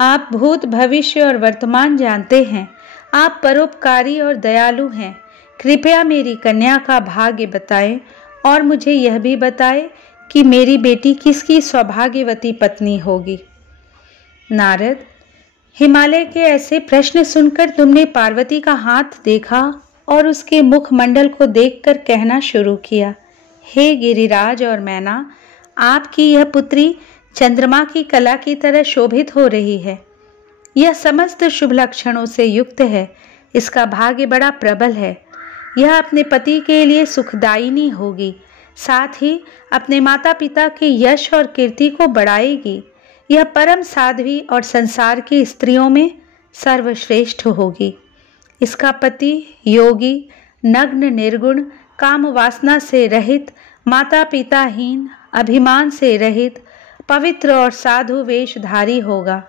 आप भूत भविष्य और वर्तमान जानते हैं। आप परोपकारी और दयालु हैं। कृपया मेरी कन्या का भाग्य बताएं और मुझे यह भी बताएं कि मेरी बेटी किसकी सौभाग्यवती पत्नी होगी। नारद, हिमालय के ऐसे प्रश्न सुनकर तुमने पार्वती का हाथ देखा और उसके मुखमंडल को देखकर कहना शुरू किया, हे गिरिराज और मैना, आपकी यह पुत्री चंद्रमा की कला की तरह शोभित हो रही है। यह समस्त शुभ लक्षणों से युक्त है। इसका भाग्य बड़ा प्रबल है। यह अपने पति के लिए सुखदायिनी होगी, साथ ही अपने माता पिता के यश और कीर्ति को बढ़ाएगी। यह परम साध्वी और संसार की स्त्रियों में सर्वश्रेष्ठ होगी। इसका पति योगी, नग्न, निर्गुण, काम वासना से रहित, माता पिताहीन, अभिमान से रहित, पवित्र और साधु वेशधारी होगा।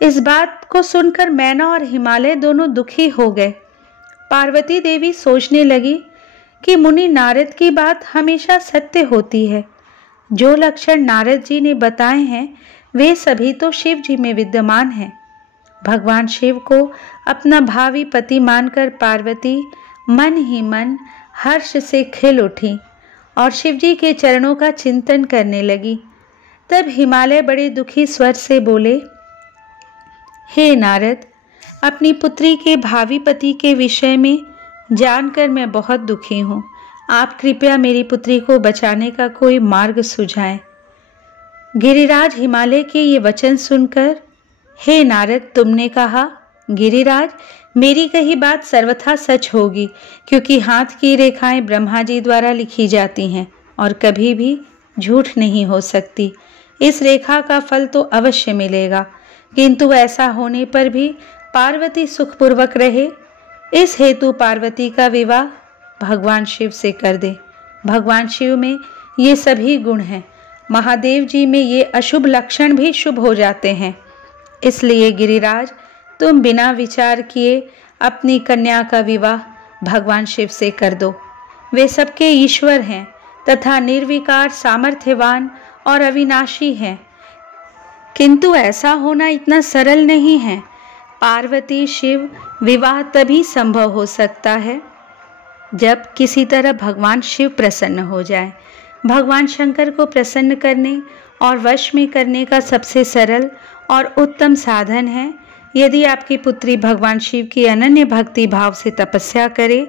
इस बात को सुनकर मैना और हिमालय दोनों दुखी हो गए। पार्वती देवी सोचने लगी कि मुनि नारद की बात हमेशा सत्य होती है। जो लक्षण नारद जी ने बताए हैं वे सभी तो शिव जी में विद्यमान हैं। भगवान शिव को अपना भावी पति मानकर पार्वती मन ही मन हर्ष से खिल उठी और शिव जी के चरणों का चिंतन करने लगी। तब हिमालय बड़े दुखी स्वर से बोले, हे नारद, अपनी पुत्री के भावी पति के विषय में जानकर मैं बहुत दुखी हूँ। आप कृपया मेरी पुत्री को बचाने का कोई मार्ग सुझाएं। गिरिराज हिमालय के ये वचन सुनकर, हे नारद, तुमने कहा, गिरिराज, मेरी कही बात सर्वथा सच होगी, क्योंकि हाथ की रेखाएं ब्रह्मा जी द्वारा लिखी जाती हैं और कभी भी झूठ नहीं हो सकती। इस रेखा का फल तो अवश्य मिलेगा, किंतु ऐसा होने पर भी पार्वती सुखपूर्वक रहे, इस हेतु पार्वती का विवाह भगवान शिव से कर दे। भगवान शिव में ये सभी गुण हैं। महादेव जी में ये अशुभ लक्षण भी शुभ हो जाते हैं। इसलिए गिरिराज, तुम बिना विचार किए अपनी कन्या का विवाह भगवान शिव से कर दो। वे सबके ईश्वर हैं तथा निर्विकार, सामर्थ्यवान और अविनाशी हैं। किंतु ऐसा होना इतना सरल नहीं है। पार्वती शिव विवाह तभी संभव हो सकता है जब किसी तरह भगवान शिव प्रसन्न हो जाए। भगवान शंकर को प्रसन्न करने और वश में करने का सबसे सरल और उत्तम साधन है, यदि आपकी पुत्री भगवान शिव की अनन्य भक्ति भाव से तपस्या करे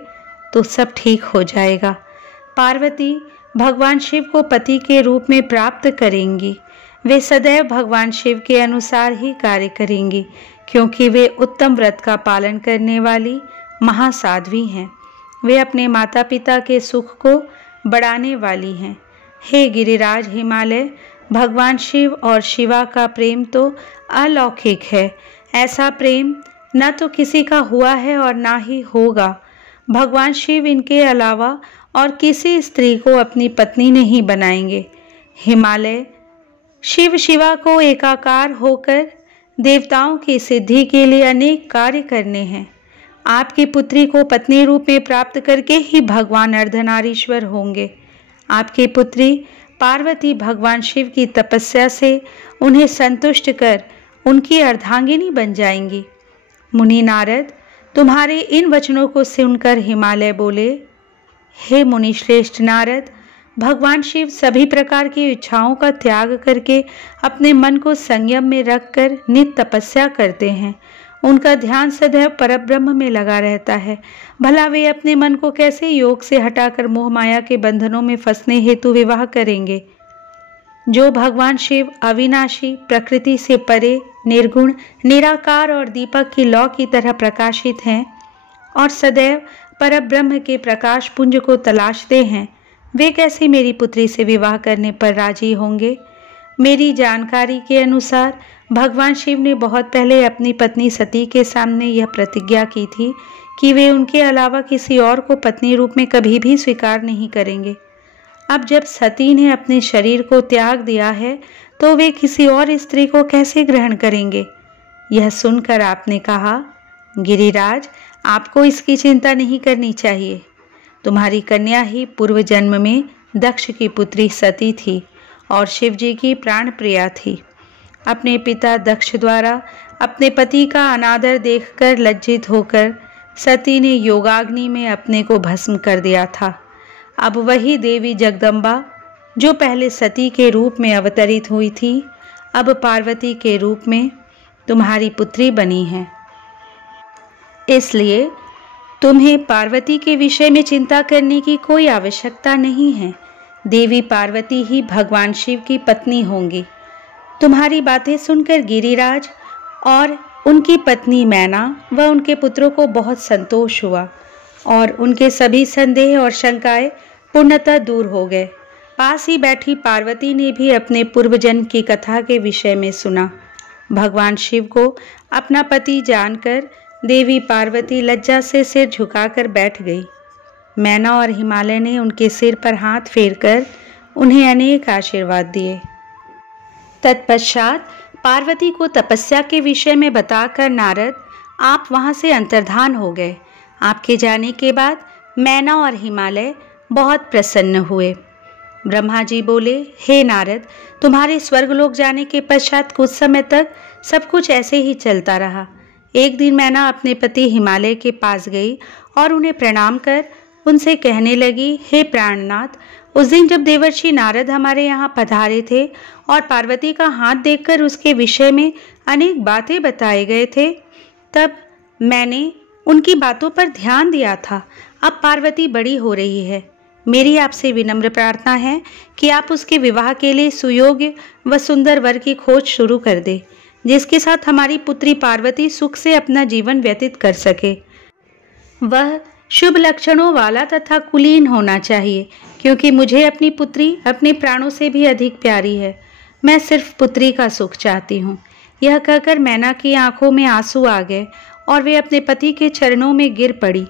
तो सब ठीक हो जाएगा। पार्वती भगवान शिव को पति के रूप में प्राप्त करेंगी। वे सदैव भगवान शिव के अनुसार ही कार्य करेंगी, क्योंकि वे उत्तम व्रत का पालन करने वाली महासाध्वी हैं। वे अपने माता पिता के सुख को बढ़ाने वाली हैं। हे गिरिराज हिमालय, भगवान शिव और शिवा का प्रेम तो अलौकिक है। ऐसा प्रेम न तो किसी का हुआ है और ना ही होगा। भगवान शिव इनके अलावा और किसी स्त्री को अपनी पत्नी नहीं बनाएंगे। हिमालय, शिव शिवा को एकाकार होकर देवताओं की सिद्धि के लिए अनेक कार्य करने हैं। आपकी पुत्री को पत्नी रूप में प्राप्त करके ही भगवान अर्धनारीश्वर होंगे। आपकी पुत्री पार्वती भगवान शिव की तपस्या से उन्हें संतुष्ट कर उनकी अर्धांगिनी बन जाएंगी। मुनि नारद, तुम्हारे इन वचनों को सुनकर हिमालय बोले, हे मुनि श्रेष्ठ नारद, भगवान शिव सभी प्रकार की इच्छाओं का त्याग करके अपने मन को संयम में रखकर नित्य तपस्या करते हैं। उनका ध्यान सदैव परब्रह्म में लगा रहता है। भला वे अपने मन को कैसे योग से हटाकर मोह माया के बंधनों में फंसने हेतु विवाह करेंगे? जो भगवान शिव अविनाशी, प्रकृति से परे, निर्गुण, निराकार और दीपक की लौ की तरह प्रकाशित हैं और सदैव परब्रह्म के प्रकाश पुंज को तलाशते हैं, वे कैसे मेरी पुत्री से विवाह करने पर राजी होंगे? मेरी जानकारी के अनुसार भगवान शिव ने बहुत पहले अपनी पत्नी सती के सामने यह प्रतिज्ञा की थी कि वे उनके अलावा किसी और को पत्नी रूप में कभी भी स्वीकार नहीं करेंगे। अब जब सती ने अपने शरीर को त्याग दिया है तो वे किसी और स्त्री को कैसे ग्रहण करेंगे? यह सुनकर आपने कहा, गिरिराज, आपको इसकी चिंता नहीं करनी चाहिए। तुम्हारी कन्या ही पूर्व जन्म में दक्ष की पुत्री सती थी और शिव जी की प्राण प्रिया थी। अपने पिता दक्ष द्वारा अपने पति का अनादर देखकर लज्जित होकर सती ने योगाग्नि में अपने को भस्म कर दिया था। अब वही देवी जगदम्बा, जो पहले सती के रूप में अवतरित हुई थी, अब पार्वती के रूप में तुम्हारी पुत्री बनी है। इसलिए तुम्हें पार्वती के विषय में चिंता करने की कोई आवश्यकता नहीं है। देवी पार्वती ही भगवान शिव की पत्नी होंगी। तुम्हारी बातें सुनकर गिरिराज और उनकी पत्नी मैना व उनके पुत्रों को बहुत संतोष हुआ और उनके सभी संदेह और शंकाएं पूर्णतः दूर हो गए। पास ही बैठी पार्वती ने भी अपने पूर्व जन्म की कथा के विषय में सुना। भगवान शिव को अपना पति जानकर देवी पार्वती लज्जा से सिर झुकाकर बैठ गई। मैना और हिमालय ने उनके सिर पर हाथ फेरकर उन्हें अनेक आशीर्वाद दिए। तत्पश्चात पार्वती को तपस्या के विषय में बताकर नारद आप वहां से अंतर्धान हो गए। आपके जाने के बाद मैना और हिमालय बहुत प्रसन्न हुए। ब्रह्मा जी बोले, हे नारद, तुम्हारे स्वर्गलोक जाने के पश्चात कुछ समय तक सब कुछ ऐसे ही चलता रहा। एक दिन मैना अपने पति हिमालय के पास गई और उन्हें प्रणाम कर उनसे कहने लगी, हे प्राणनाथ, उस दिन जब देवर्षि नारद हमारे यहाँ पधारे थे और पार्वती का हाथ देखकर उसके विषय में अनेक बातें बताए गए थे, तब मैंने उनकी बातों पर ध्यान दिया था। अब पार्वती बड़ी हो रही है। मेरी आपसे विनम्र प्रार्थना है कि आप उसके विवाह के लिए सुयोग्य व सुंदर वर की खोज शुरू कर दे, जिसके साथ हमारी पुत्री पार्वती सुख से अपना जीवन व्यतीत कर सके। वह शुभ लक्षणों वाला तथा कुलीन होना चाहिए, क्योंकि मुझे अपनी पुत्री अपने प्राणों से भी अधिक प्यारी है। मैं सिर्फ पुत्री का सुख चाहती हूँ। यह कहकर मैना की आंखों में आंसू आ गए और वे अपने पति के चरणों में गिर पड़ी।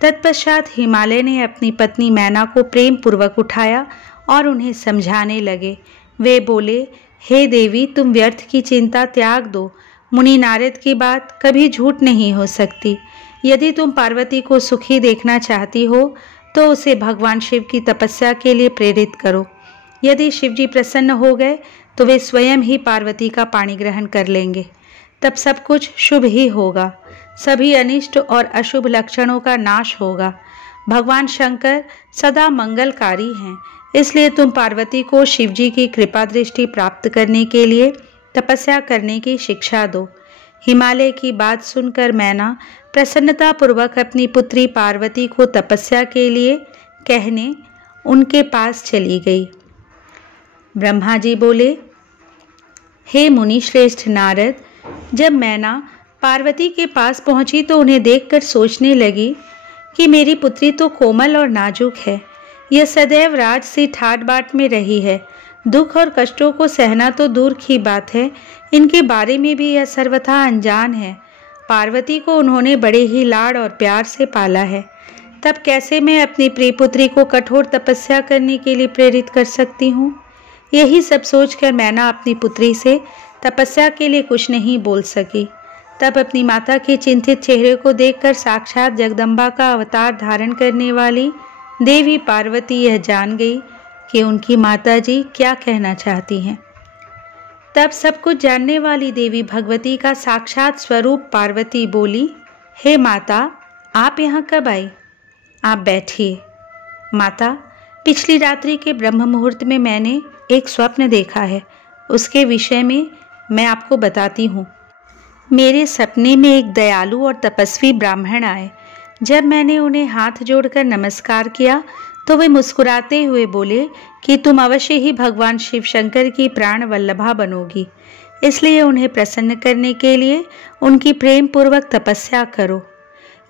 तत्पश्चात हिमालय ने अपनी पत्नी मैना को प्रेम पूर्वक उठाया और उन्हें समझाने लगे। वे बोले, हे देवी, तुम व्यर्थ की चिंता त्याग दो। मुनि नारद की बात कभी झूठ नहीं हो सकती। यदि तुम पार्वती को सुखी देखना चाहती हो तो उसे भगवान शिव की तपस्या के लिए प्रेरित करो। यदि शिवजी प्रसन्न हो गए तो वे स्वयं ही पार्वती का पाणी ग्रहण कर लेंगे। तब सब कुछ शुभ ही होगा। सभी अनिष्ट और अशुभ लक्षणों का नाश होगा। भगवान शंकर सदा मंगलकारी हैं, इसलिए तुम पार्वती को शिवजी की कृपा दृष्टि प्राप्त करने के लिए तपस्या करने की शिक्षा दो। हिमालय की बात सुनकर मैना प्रसन्नता पूर्वक अपनी पुत्री पार्वती को तपस्या के लिए कहने उनके पास चली गई। ब्रह्मा जी बोले, हे मुनि श्रेष्ठ नारद, जब मैना पार्वती के पास पहुंची तो उन्हें देखकर सोचने लगी कि मेरी पुत्री तो कोमल और नाजुक है। यह सदैव राज सी ठाट बाट में रही है। दुख और कष्टों को सहना तो दूर की बात है, इनके बारे में भी यह सर्वथा अनजान है। पार्वती को उन्होंने बड़े ही लाड़ और प्यार से पाला है। तब कैसे मैं अपनी प्रिय पुत्री को कठोर तपस्या करने के लिए प्रेरित कर सकती हूँ? यही सब सोचकर मैना अपनी पुत्री से तपस्या के लिए कुछ नहीं बोल सकी। तब अपनी माता के चिंतित चेहरे को देखकर साक्षात जगदम्बा का अवतार धारण करने वाली देवी पार्वती यह जान गई कि उनकी माताजी क्या कहना चाहती हैं। तब सब कुछ जानने वाली देवी भगवती का साक्षात स्वरूप पार्वती बोली, हे माता, आप यहाँ कब आई? आप बैठिए। माता, पिछली रात्रि के ब्रह्म मुहूर्त में मैंने एक स्वप्न देखा है। उसके विषय में मैं आपको बताती हूँ। मेरे सपने में एक दयालु और तपस्वी ब्राह्मण आए। जब मैंने उन्हें हाथ जोड़कर नमस्कार किया तो वे मुस्कुराते हुए बोले कि तुम अवश्य ही भगवान शिव शंकर की प्राण वल्लभा बनोगी, इसलिए उन्हें प्रसन्न करने के लिए उनकी प्रेम पूर्वक तपस्या करो।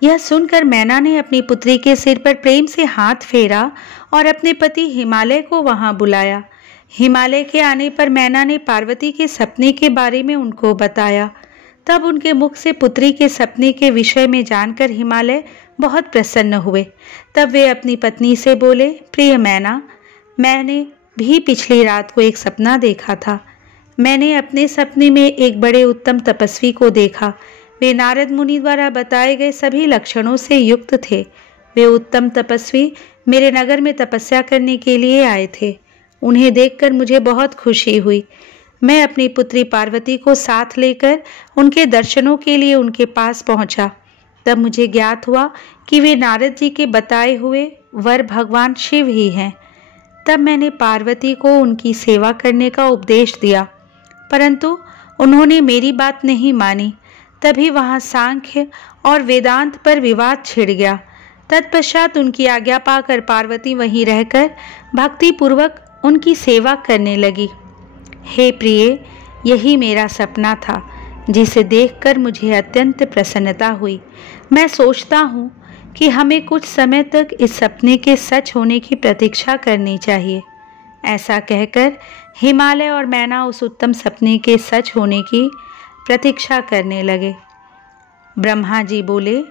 यह सुनकर मैना ने अपनी पुत्री के सिर पर प्रेम से हाथ फेरा और अपने पति हिमालय को वहां बुलाया। हिमालय के आने पर मैना ने पार्वती के सपने के बारे में उनको बताया। तब उनके मुख से पुत्री के सपने के विषय में जानकर हिमालय बहुत प्रसन्न हुए। तब वे अपनी पत्नी से बोले, प्रिय मैना, मैंने भी पिछली रात को एक सपना देखा था। मैंने अपने सपने में एक बड़े उत्तम तपस्वी को देखा। वे नारद मुनि द्वारा बताए गए सभी लक्षणों से युक्त थे। वे उत्तम तपस्वी मेरे नगर में तपस्या करने के लिए आए थे। उन्हें देखकर मुझे बहुत खुशी हुई। मैं अपनी पुत्री पार्वती को साथ लेकर उनके दर्शनों के लिए उनके पास पहुंचा। तब मुझे ज्ञात हुआ कि वे नारद जी के बताए हुए वर भगवान शिव ही हैं। तब मैंने पार्वती को उनकी सेवा करने का उपदेश दिया, परंतु उन्होंने मेरी बात नहीं मानी। तभी वहाँ सांख्य और वेदांत पर विवाद छिड़ गया। तत्पश्चात उनकी आज्ञा पाकर पार्वती वहीं रहकर भक्ति पूर्वक उनकी सेवा करने लगी। हे प्रिय, यही मेरा सपना था, जिसे देखकर मुझे अत्यंत प्रसन्नता हुई। मैं सोचता हूँ कि हमें कुछ समय तक इस सपने के सच होने की प्रतीक्षा करनी चाहिए। ऐसा कहकर हिमालय और मैना उस उत्तम सपने के सच होने की प्रतीक्षा करने लगे। ब्रह्मा जी बोले,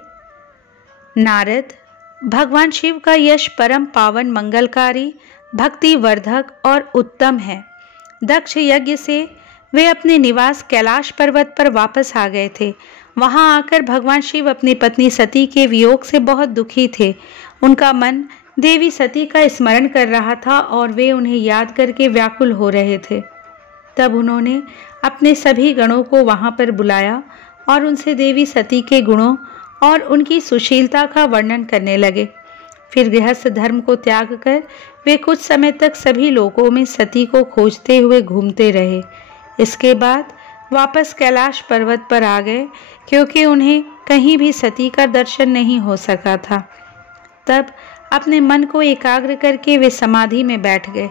नारद, भगवान शिव का यश परम पावन, मंगलकारी, भक्ति वर्धक और उत्तम है। दक्ष यज्ञ से वे अपने निवास कैलाश पर्वत पर वापस आ गए थे। वहां आकर भगवान शिव अपनी पत्नी सती के वियोग से बहुत दुखी थे। उनका मन देवी सती का स्मरण कर रहा था और वे उन्हें याद करके व्याकुल हो रहे थे। तब उन्होंने अपने सभी गणों को वहां पर बुलाया और उनसे देवी सती के गुणों और उनकी सुशीलता का वर्णन करने लगे। फिर गृहस्थ धर्म को त्याग कर वे कुछ समय तक सभी लोकों में सती को खोजते हुए घूमते रहे। इसके बाद वापस कैलाश पर्वत पर आ गए, क्योंकि उन्हें कहीं भी सती का दर्शन नहीं हो सका था। तब अपने मन को एकाग्र करके वे समाधि में बैठ गए।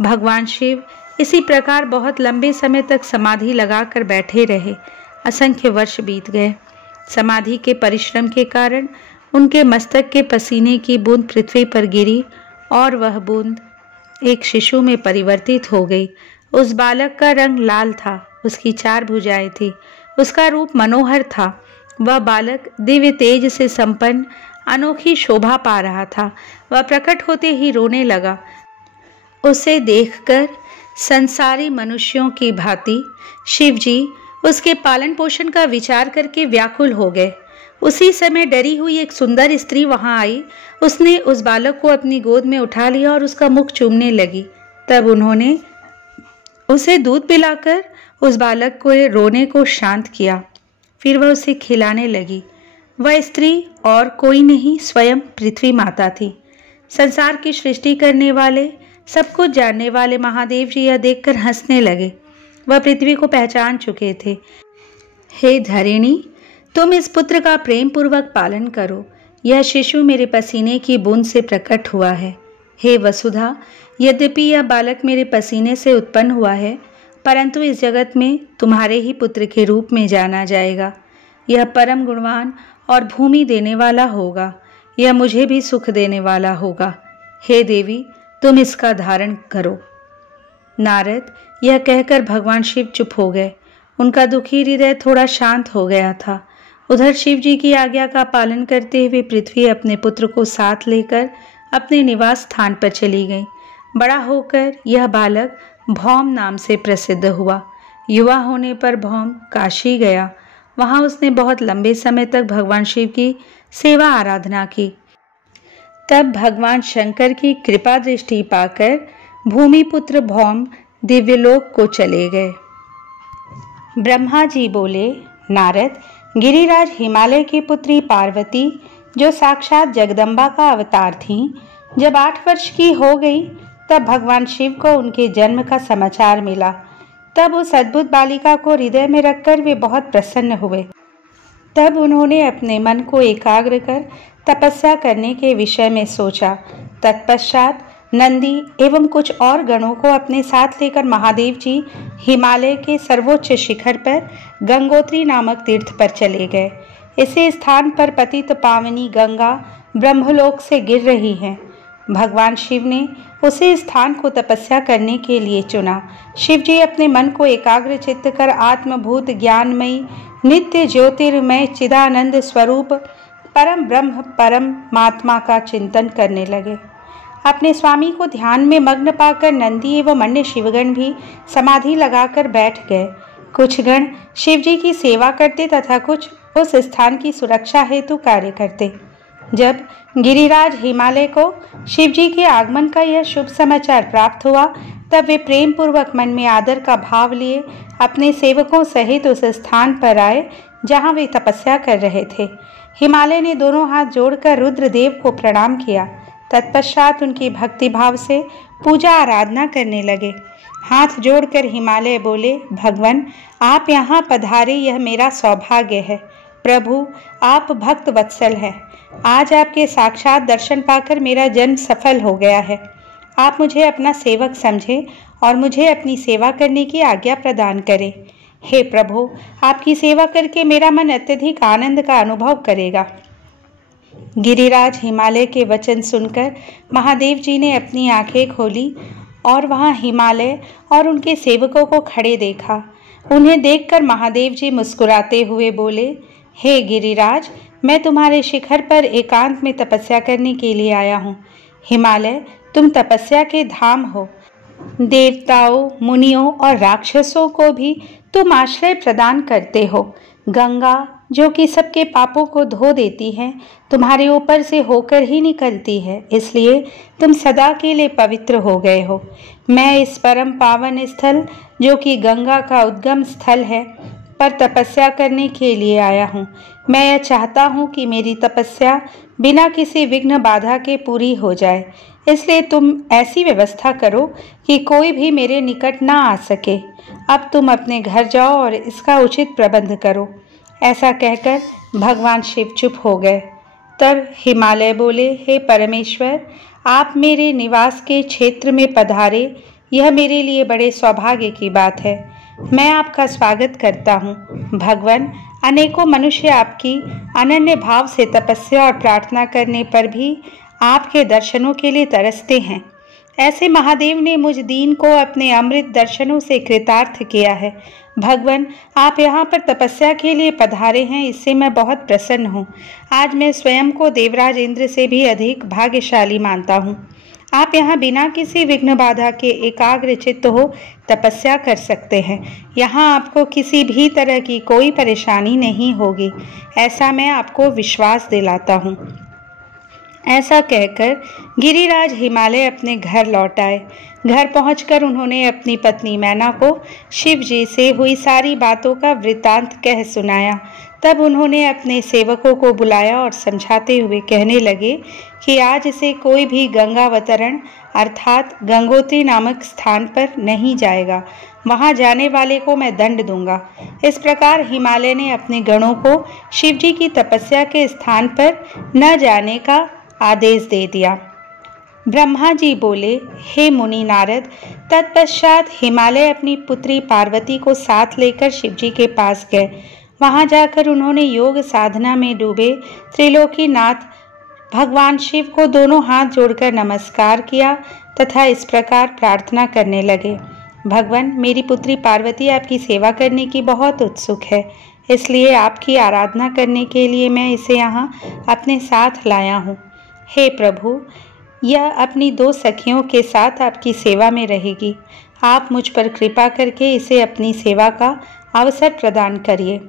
भगवान शिव इसी प्रकार बहुत लंबे समय तक समाधि लगाकर बैठे रहे। असंख्य वर्ष बीत गए। समाधि के परिश्रम के कारण उनके मस्तक के पसीने की बूंद पृथ्वी पर गिरी और वह बूंद एक शिशु में परिवर्तित हो गई। उस बालक का रंग लाल था, उसकी 4 भुजाएं थी, उसका रूप मनोहर था। वह बालक दिव्य तेज से संपन्न अनोखी शोभा पा रहा था। वह प्रकट होते ही रोने लगा। उसे देखकर संसारी मनुष्यों की भांति शिवजी उसके पालन पोषण का विचार करके व्याकुल हो गए। उसी समय डरी हुई एक सुंदर स्त्री वहां आई। उसने उस बालक को अपनी गोद में उठा लिया और उसका मुख चूमने लगी। तब उन्होंने उसे दूध पिलाकर उस बालक को रोने को शांत किया। फिर वह उसे खिलाने लगी। वह स्त्री और कोई नहीं, स्वयं पृथ्वी माता थी। संसार की सृष्टि करने वाले, सब कुछ जानने वाले महादेव जी यह देखकर हंसने लगे। वह पृथ्वी को पहचान चुके थे। हे धरिणी, तुम इस पुत्र का प्रेम पूर्वक पालन करो। यह शिशु मेरे पसीने की बूंद से प्रकट हुआ है। हे वसुधा, यद्यपि यह बालक मेरे पसीने से उत्पन्न हुआ है, परंतु इस जगत में तुम्हारे ही पुत्र के रूप में जाना जाएगा। यह परम गुणवान और भूमि देने वाला होगा। यह मुझे भी सुख देने वाला होगा। हे देवी, तुम इसका धारण करो। नारद यह कहकर भगवान शिव चुप हो गए। उनका दुखी हृदय थोड़ा शांत हो गया था। उधर शिव जी की आज्ञा का पालन करते हुए पृथ्वी अपने पुत्र को साथ लेकर अपने निवास स्थान पर चली गई। बड़ा होकर यह बालक भौम नाम से प्रसिद्ध हुआ। युवा होने पर भौम काशी गया। वहां उसने बहुत लंबे समय तक भगवान शिव की सेवा आराधना की। तब भगवान शंकर की कृपा दृष्टि पाकर भूमिपुत्र भौम दिव्यलोक को चले गए। ब्रह्मा जी बोले, नारद, गिरिराज हिमालय की पुत्री पार्वती, जो साक्षात जगदम्बा का अवतार थीं, जब 8 वर्ष की हो गई तब भगवान शिव को उनके जन्म का समाचार मिला। तब उस अद्भुत बालिका को हृदय में रखकर वे बहुत प्रसन्न हुए। तब उन्होंने अपने मन को एकाग्र कर तपस्या करने के विषय में सोचा। तत्पश्चात नंदी एवं कुछ और गणों को अपने साथ लेकर महादेव जी हिमालय के सर्वोच्च शिखर पर गंगोत्री नामक तीर्थ पर चले गए। इसी स्थान पर पतित पावनी गंगा ब्रह्मलोक से गिर रही है। भगवान शिव ने उसी स्थान को तपस्या करने के लिए चुना। शिव जी अपने मन को एकाग्र चित्त कर आत्मभूत ज्ञानमयी नित्य ज्योतिर्मय चिदानंद स्वरूप परम ब्रह्म परमात्मा का चिंतन करने लगे। अपने स्वामी को ध्यान में मग्न पाकर नंदी एवं अन्य शिवगण भी समाधि लगाकर बैठ गए। कुछ गण शिव जी की सेवा करते तथा कुछ उस स्थान की सुरक्षा हेतु कार्य करते। जब गिरिराज हिमालय को शिव जी के आगमन का यह शुभ समाचार प्राप्त हुआ, तब वे प्रेम पूर्वक मन में आदर का भाव लिए अपने सेवकों सहित उस स्थान पर आए जहां वे तपस्या कर रहे थे। हिमालय ने दोनों हाथ जोड़कर रुद्रदेव को प्रणाम किया। तत्पश्चात उनकी भक्ति भाव से पूजा आराधना करने लगे। हाथ जोड़कर हिमालय बोले, भगवान, आप यहाँ पधारे, यह मेरा सौभाग्य है। प्रभु, आप भक्त वत्सल हैं। आज आपके साक्षात दर्शन पाकर मेरा जन्म सफल हो गया है। आप मुझे अपना सेवक समझें और मुझे अपनी सेवा करने की आज्ञा प्रदान करें। हे प्रभु, आपकी सेवा करके मेरा मन अत्यधिक आनंद का अनुभव करेगा। गिरिराज हिमालय के वचन सुनकर महादेव जी ने अपनी आंखें खोली और वहां हिमालय और उनके सेवकों को खड़े देखा। उन्हें देखकर महादेव जी मुस्कुराते हुए बोले, हे गिरिराज, मैं तुम्हारे शिखर पर एकांत में तपस्या करने के लिए आया हूँ। हिमालय, तुम तपस्या के धाम हो। देवताओं, मुनियों और राक्षसों को भी तुम आश्रय प्रदान करते हो। गंगा, जो कि सबके पापों को धो देती है, तुम्हारे ऊपर से होकर ही निकलती है, इसलिए तुम सदा के लिए पवित्र हो गए हो। मैं इस परम पावन स्थल, जो कि गंगा का उद्गम स्थल है, पर तपस्या करने के लिए आया हूँ। मैं यह चाहता हूँ कि मेरी तपस्या बिना किसी विघ्न बाधा के पूरी हो जाए, इसलिए तुम ऐसी व्यवस्था करो कि कोई भी मेरे निकट ना आ सके। अब तुम अपने घर जाओ और इसका उचित प्रबंध करो। ऐसा कहकर भगवान शिव चुप हो गए। तब हिमालय बोले, हे परमेश्वर, आप मेरे निवास के क्षेत्र में पधारे, यह मेरे लिए बड़े सौभाग्य की बात है। मैं आपका स्वागत करता हूँ। भगवान, अनेकों मनुष्य आपकी अनन्य भाव से तपस्या और प्रार्थना करने पर भी आपके दर्शनों के लिए तरसते हैं। ऐसे महादेव ने मुझ दीन को अपने अमृत दर्शनों से कृतार्थ किया है। भगवान, आप यहाँ पर तपस्या के लिए पधारे हैं, इससे मैं बहुत प्रसन्न हूँ। आज मैं स्वयं को देवराज इंद्र से भी अधिक भाग्यशाली मानता हूँ। आप यहाँ बिना किसी विघ्न बाधा के एकाग्र चित्त हो तपस्या कर सकते हैं। यहाँ आपको किसी भी तरह की कोई परेशानी नहीं होगी, ऐसा मैं आपको विश्वास दिलाता हूँ। ऐसा कहकर गिरिराज हिमालय अपने घर लौट आए। घर पहुंचकर उन्होंने अपनी पत्नी मैना को शिव जी से हुई सारी बातों का वृत्तांत कह सुनाया। तब उन्होंने अपने सेवकों को बुलाया और समझाते हुए कहने लगे कि आज से कोई भी गंगावतरण अर्थात गंगोत्री नामक स्थान पर नहीं जाएगा। वहां जाने वाले को मैं दंड दूंगा। इस प्रकार हिमालय ने अपने गणों को शिवजी की तपस्या के स्थान पर न जाने का आदेश दे दिया। ब्रह्मा जी बोले, हे मुनि नारद, तत्पश्चात हिमालय अपनी पुत्री पार्वती को साथ लेकर शिवजी के पास गए। वहां जाकर उन्होंने योग साधना में डूबे त्रिलोकीनाथ भगवान शिव को दोनों हाथ जोड़कर नमस्कार किया तथा इस प्रकार प्रार्थना करने लगे, भगवान, मेरी पुत्री पार्वती आपकी सेवा करने की बहुत उत्सुक है, इसलिए आपकी आराधना करने के लिए मैं इसे यहाँ अपने साथ लाया हूँ। हे प्रभु, यह अपनी 2 सखियों के साथ आपकी सेवा में रहेगी। आप मुझ पर कृपा करके इसे अपनी सेवा का अवसर प्रदान करिए।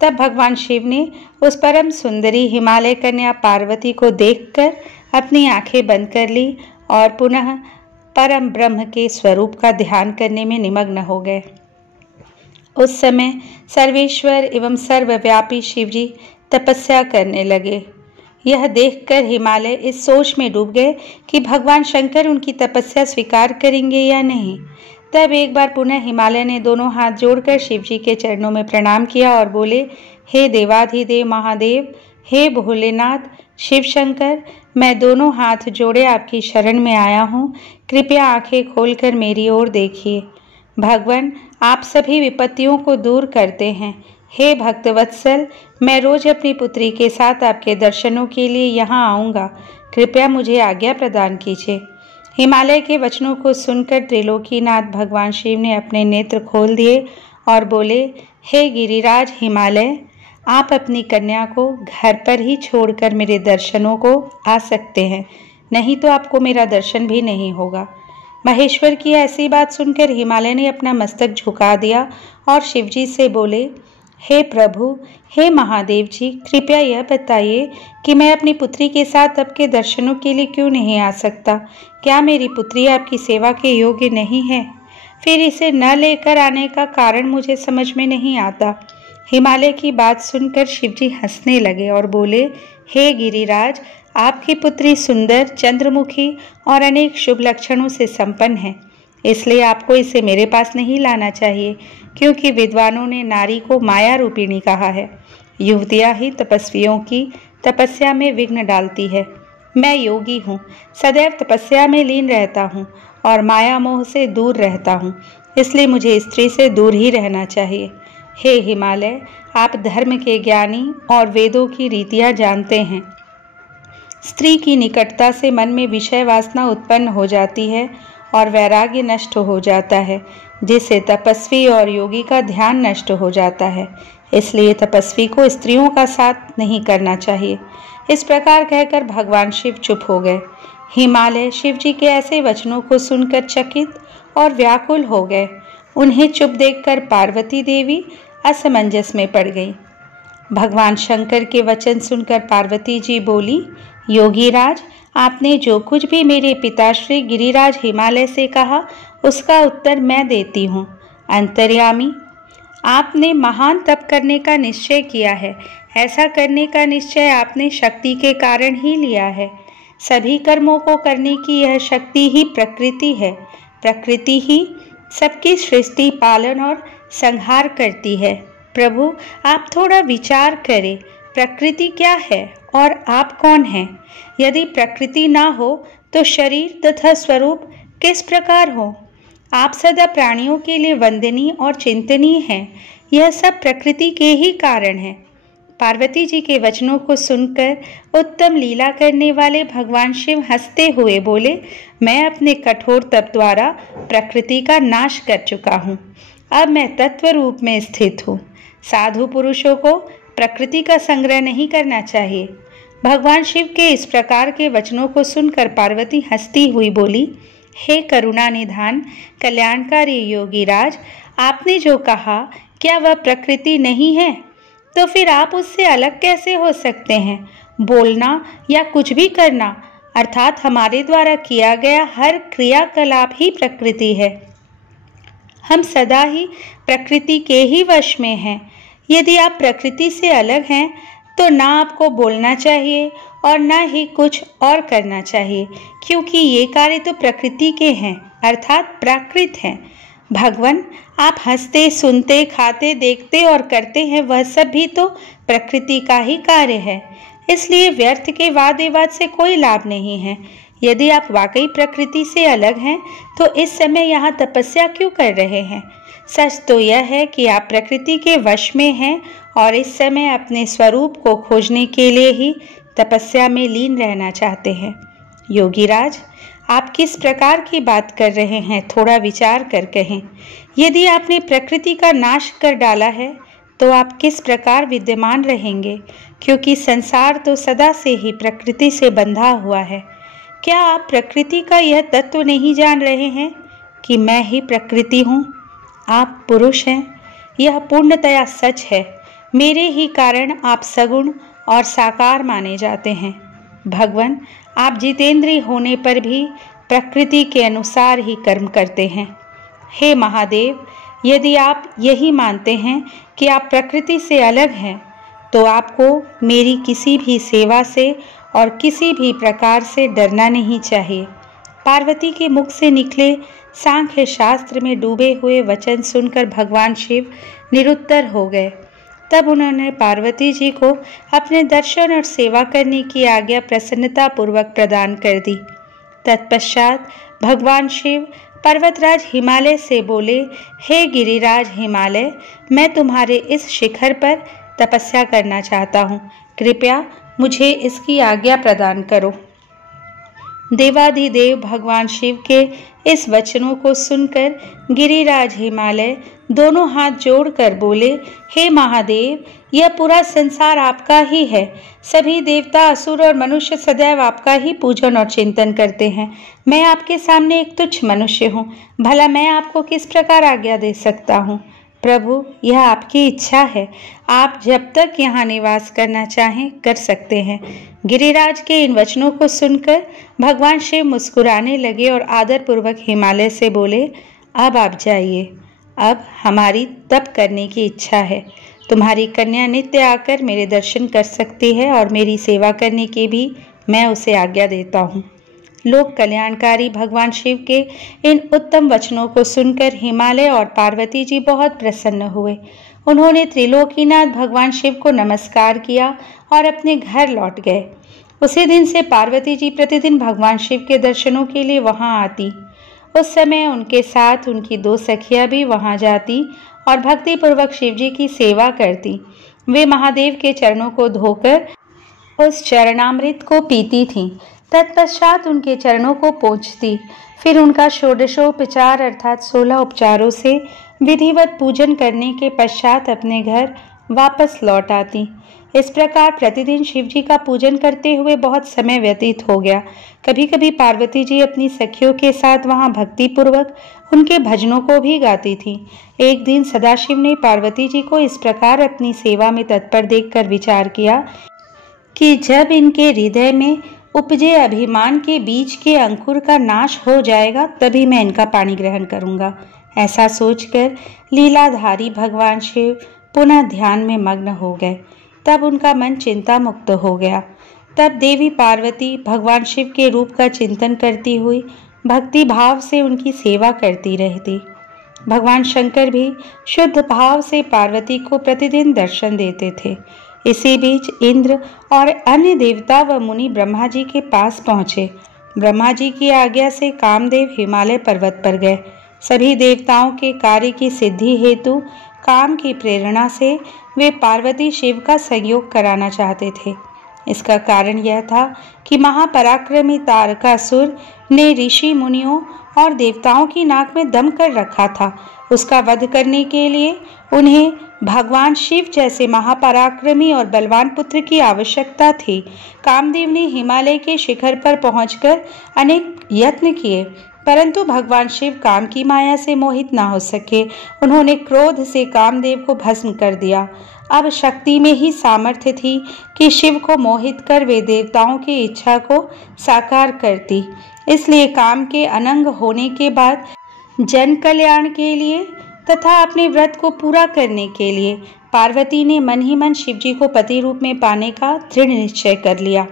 तब भगवान शिव ने उस परम सुंदरी हिमालय कन्या पार्वती को देखकर अपनी आंखें बंद कर ली और पुनः परम ब्रह्म के स्वरूप का ध्यान करने में निमग्न हो गए। उस समय सर्वेश्वर एवं सर्वव्यापी शिवजी तपस्या करने लगे। यह देखकर हिमालय इस सोच में डूब गए कि भगवान शंकर उनकी तपस्या स्वीकार करेंगे या नहीं। तब एक बार पुनः हिमालय ने दोनों हाथ जोड़कर शिवजी के चरणों में प्रणाम किया और बोले, हे देवाधिदेव महादेव, हे भोलेनाथ शिव शंकर, मैं दोनों हाथ जोड़े आपकी शरण में आया हूँ। कृपया आंखें खोलकर मेरी ओर देखिए। भगवान, आप सभी विपत्तियों को दूर करते हैं। हे भक्तवत्सल, मैं रोज अपनी पुत्री के साथ आपके दर्शनों के लिए यहाँ आऊँगा। कृपया मुझे आज्ञा प्रदान कीजिए। हिमालय के वचनों को सुनकर त्रिलोकीनाथ भगवान शिव ने अपने नेत्र खोल दिए और बोले, हे गिरिराज हिमालय, आप अपनी कन्या को घर पर ही छोड़कर मेरे दर्शनों को आ सकते हैं, नहीं तो आपको मेरा दर्शन भी नहीं होगा। महेश्वर की ऐसी बात सुनकर हिमालय ने अपना मस्तक झुका दिया और शिवजी से बोले, हे प्रभु, हे महादेव जी, कृपया यह बताइए कि मैं अपनी पुत्री के साथ आपके दर्शनों के लिए क्यों नहीं आ सकता? क्या मेरी पुत्री आपकी सेवा के योग्य नहीं है? फिर इसे न लेकर आने का कारण मुझे समझ में नहीं आता। हिमालय की बात सुनकर शिवजी हंसने लगे और बोले, हे गिरिराज, आपकी पुत्री सुंदर, चंद्रमुखी और अनेक शुभ लक्षणों से संपन्न है, इसलिए आपको इसे मेरे पास नहीं लाना चाहिए, क्योंकि विद्वानों ने नारी को माया रूपिणी कहा है। युवतियाँ ही तपस्वियों की तपस्या में विघ्न डालती है। मैं योगी हूँ, सदैव तपस्या में लीन रहता हूँ और माया मोह से दूर रहता हूँ, इसलिए मुझे स्त्री से दूर ही रहना चाहिए। हे हिमालय, आप धर्म के ज्ञानी और वेदों की रीतियाँ जानते हैं। स्त्री की निकटता से मन में विषय वासना उत्पन्न हो जाती है और वैराग्य नष्ट हो जाता है, जिससे तपस्वी और योगी का ध्यान नष्ट हो जाता है। इसलिए तपस्वी को स्त्रियों का साथ नहीं करना चाहिए। इस प्रकार कहकर भगवान शिव चुप हो गए। हिमालय शिव जी के ऐसे वचनों को सुनकर चकित और व्याकुल हो गए। उन्हें चुप देखकर पार्वती देवी असमंजस में पड़ गई। भगवान शंकर के वचन सुनकर पार्वती जी बोली, योगीराज, आपने जो कुछ भी मेरे पिताश्री गिरिराज हिमालय से कहा, उसका उत्तर मैं देती हूँ। अंतर्यामी, आपने महान तप करने का निश्चय किया है। ऐसा करने का निश्चय आपने शक्ति के कारण ही लिया है। सभी कर्मों को करने की यह शक्ति ही प्रकृति है। प्रकृति ही सबकी सृष्टि, पालन और संहार करती है। प्रभु, आप थोड़ा विचार करें, प्रकृति क्या है और आप कौन हैं? यदि प्रकृति ना हो तो शरीर तथा स्वरूप किस प्रकार हो? आप सदा प्राणियों के लिए वंदनीय और चिंतनीय हैं। यह सब प्रकृति के ही कारण है। पार्वती जी के वचनों को सुनकर उत्तम लीला करने वाले भगवान शिव हंसते हुए बोले, मैं अपने कठोर तप द्वारा प्रकृति का नाश कर चुका हूँ। अब मैं तत्व रूप में स्थित हूँ। साधु पुरुषों को प्रकृति का संग्रह नहीं करना चाहिए। भगवान शिव के इस प्रकार के वचनों को सुनकर पार्वती हंसती हुई बोली, हे करुणा निधान कल्याणकारी योगीराज, आपने जो कहा क्या वह प्रकृति नहीं है? तो फिर आप उससे अलग कैसे हो सकते हैं? बोलना या कुछ भी करना अर्थात हमारे द्वारा किया गया हर क्रियाकलाप ही प्रकृति है। हम सदा ही प्रकृति के ही वश में हैं। यदि आप प्रकृति से अलग हैं तो ना आपको बोलना चाहिए और ना ही कुछ और करना चाहिए, क्योंकि ये कार्य तो प्रकृति के हैं अर्थात प्राकृत हैं। भगवान, आप हंसते, सुनते, खाते, देखते और करते हैं, वह सब भी तो प्रकृति का ही कार्य है। इसलिए व्यर्थ के वाद विवाद से कोई लाभ नहीं है। यदि आप वाकई प्रकृति से अलग हैं तो इस समय यहाँ तपस्या क्यों कर रहे हैं? सच तो यह है कि आप प्रकृति के वश में हैं और इस समय अपने स्वरूप को खोजने के लिए ही तपस्या में लीन रहना चाहते हैं। योगीराज, आप किस प्रकार की बात कर रहे हैं? थोड़ा विचार कर कहें। यदि आपने प्रकृति का नाश कर डाला है तो आप किस प्रकार विद्यमान रहेंगे? क्योंकि संसार तो सदा से ही प्रकृति से बंधा हुआ है। क्या आप प्रकृति का यह तत्व नहीं जान रहे हैं कि मैं ही प्रकृति हूँ? आप पुरुष हैं, यह पूर्णतया सच है। मेरे ही कारण आप सगुण और साकार माने जाते हैं। भगवान, आप जितेंद्रिय होने पर भी प्रकृति के अनुसार ही कर्म करते हैं। हे महादेव, यदि आप यही मानते हैं कि आप प्रकृति से अलग हैं तो आपको मेरी किसी भी सेवा से और किसी भी प्रकार से डरना नहीं चाहिए। पार्वती के मुख से निकले सांख्य शास्त्र में डूबे हुए वचन सुनकर भगवान शिव निरुत्तर हो गए। तब उन्होंने पार्वती जी को अपने दर्शन और सेवा करने की आज्ञा प्रसन्नता पूर्वक प्रदान कर दी। तत्पश्चात भगवान शिव पर्वतराज हिमालय से बोले, हे गिरिराज हिमालय, मैं तुम्हारे इस शिखर पर तपस्या करना चाहता हूँ। कृपया मुझे इसकी आज्ञा प्रदान करो। देवाधिदेव भगवान शिव के इस वचनों को सुनकर गिरिराज हिमालय दोनों हाथ जोड़कर बोले, हे महादेव, यह पूरा संसार आपका ही है। सभी देवता, असुर और मनुष्य सदैव आपका ही पूजन और चिंतन करते हैं। मैं आपके सामने एक तुच्छ मनुष्य हूँ। भला मैं आपको किस प्रकार आज्ञा दे सकता हूँ? प्रभु, यह आपकी इच्छा है। आप जब तक यहाँ निवास करना चाहें कर सकते हैं। गिरिराज के इन वचनों को सुनकर भगवान शिव मुस्कुराने लगे और आदरपूर्वक हिमालय से बोले, अब आप जाइए। अब हमारी तप करने की इच्छा है। तुम्हारी कन्या नित्य आकर मेरे दर्शन कर सकती है और मेरी सेवा करने की भी मैं उसे आज्ञा देता हूँ। लोक कल्याणकारी भगवान शिव के इन उत्तम वचनों को सुनकर हिमालय और पार्वती जी बहुत प्रसन्न हुए। उन्होंने त्रिलोकीनाथ भगवान शिव को नमस्कार किया और अपने घर लौट गए। उसी दिन से पार्वती जी प्रतिदिन भगवान शिव के दर्शनों के लिए वहां आती। उस समय उनके साथ उनकी 2 सखियां भी वहां जाती और भक्तिपूर्वक शिव जी की सेवा करती। वे महादेव के चरणों को धोकर उस चरणामृत को पीती थीं। तत्पश्चात उनके चरणों को पोंछती। फिर उनका षोडशोपचार अर्थात 16 उपचारों से विधिवत पूजन करने के पश्चात अपने घर वापस लौट आती। इस प्रकार प्रतिदिन शिव जी का पूजन करते हुए बहुत समय व्यतीत हो गया। कभी कभी पार्वती जी अपनी सखियों के साथ वहां भक्तिपूर्वक उनके भजनों को भी गाती थीं। एक दिन सदाशिव ने पार्वती जी को इस प्रकार अपनी सेवा में तत्पर देखकर विचार किया कि जब इनके हृदय में उपजे अभिमान के बीज के अंकुर का नाश हो जाएगा तभी मैं इनका पानी ग्रहण करूंगा। ऐसा सोचकर लीलाधारी भगवान शिव पुनः ध्यान में मग्न हो गए। तब उनका मन चिंता मुक्त हो गया। तब देवी पार्वती भगवान शिव के रूप का चिंतन करती हुई भक्ति भाव से उनकी सेवा करती रहती। भगवान शंकर भी शुद्ध भाव से पार्वती को प्रतिदिन दर्शन देते थे। इसी बीच इंद्र और अन्य देवता व मुनि ब्रह्मा जी के पास पहुँचे। ब्रह्मा जी की आज्ञा से कामदेव हिमालय पर्वत पर गए। सभी देवताओं के कार्य की सिद्धि हेतु काम की प्रेरणा से वे पार्वती शिव का संयोग कराना चाहते थे। इसका कारण यह था कि महापराक्रमी तारकासुर ने ऋषि मुनियों और देवताओं की नाक में दम कर रखा था। उसका वध करने के लिए उन्हें भगवान शिव जैसे महापराक्रमी और बलवान पुत्र की आवश्यकता थी। कामदेव ने हिमालय के शिखर पर पहुंचकर अनेक यत्न किए, परंतु भगवान शिव काम की माया से मोहित ना हो सके। उन्होंने क्रोध से कामदेव को भस्म कर दिया। अब शक्ति में ही सामर्थ्य थी कि शिव को मोहित कर वे देवताओं की इच्छा को साकार करती। इसलिए काम के अनंग होने के बाद जन कल्याण के लिए तथा अपने व्रत को पूरा करने के लिए पार्वती ने मन ही मन शिवजी को पति रूप में पाने का दृढ़ निश्चय कर लिया।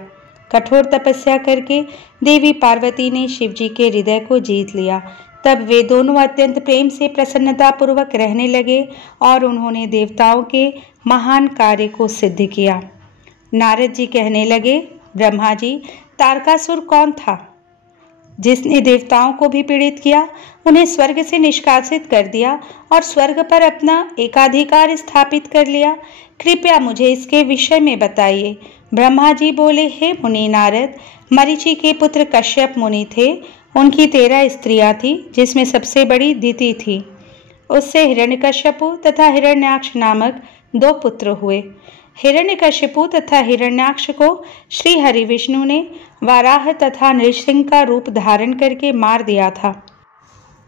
कठोर तपस्या करके देवी पार्वती ने शिवजी के हृदय को जीत लिया। तब वे दोनों अत्यंत प्रेम से प्रसन्नता पूर्वक रहने लगे और उन्होंने देवताओं के महान कार्य को सिद्ध किया। नारद जी कहने लगे, ब्रह्मा जी, तारकासुर कौन था जिसने देवताओं को भी पीड़ित किया, उन्हें स्वर्ग से निष्कासित कर दिया और स्वर्ग पर अपना एकाधिकार स्थापित कर लिया? कृपया मुझे इसके विषय में बताइए। ब्रह्मा जी बोले, हे मुनि नारद, मरीचि के पुत्र कश्यप मुनि थे। उनकी 13 स्त्रियां थी, जिसमें सबसे बड़ी दिति थी। उससे हिरण्यकश्यपु तथा हिरण्याक्ष नामक 2 पुत्र हुए। हिरण्यकश्यपु तथा हिरण्याक्ष को श्री हरि विष्णु ने वाराह तथा नृसिंह का रूप धारण करके मार दिया था।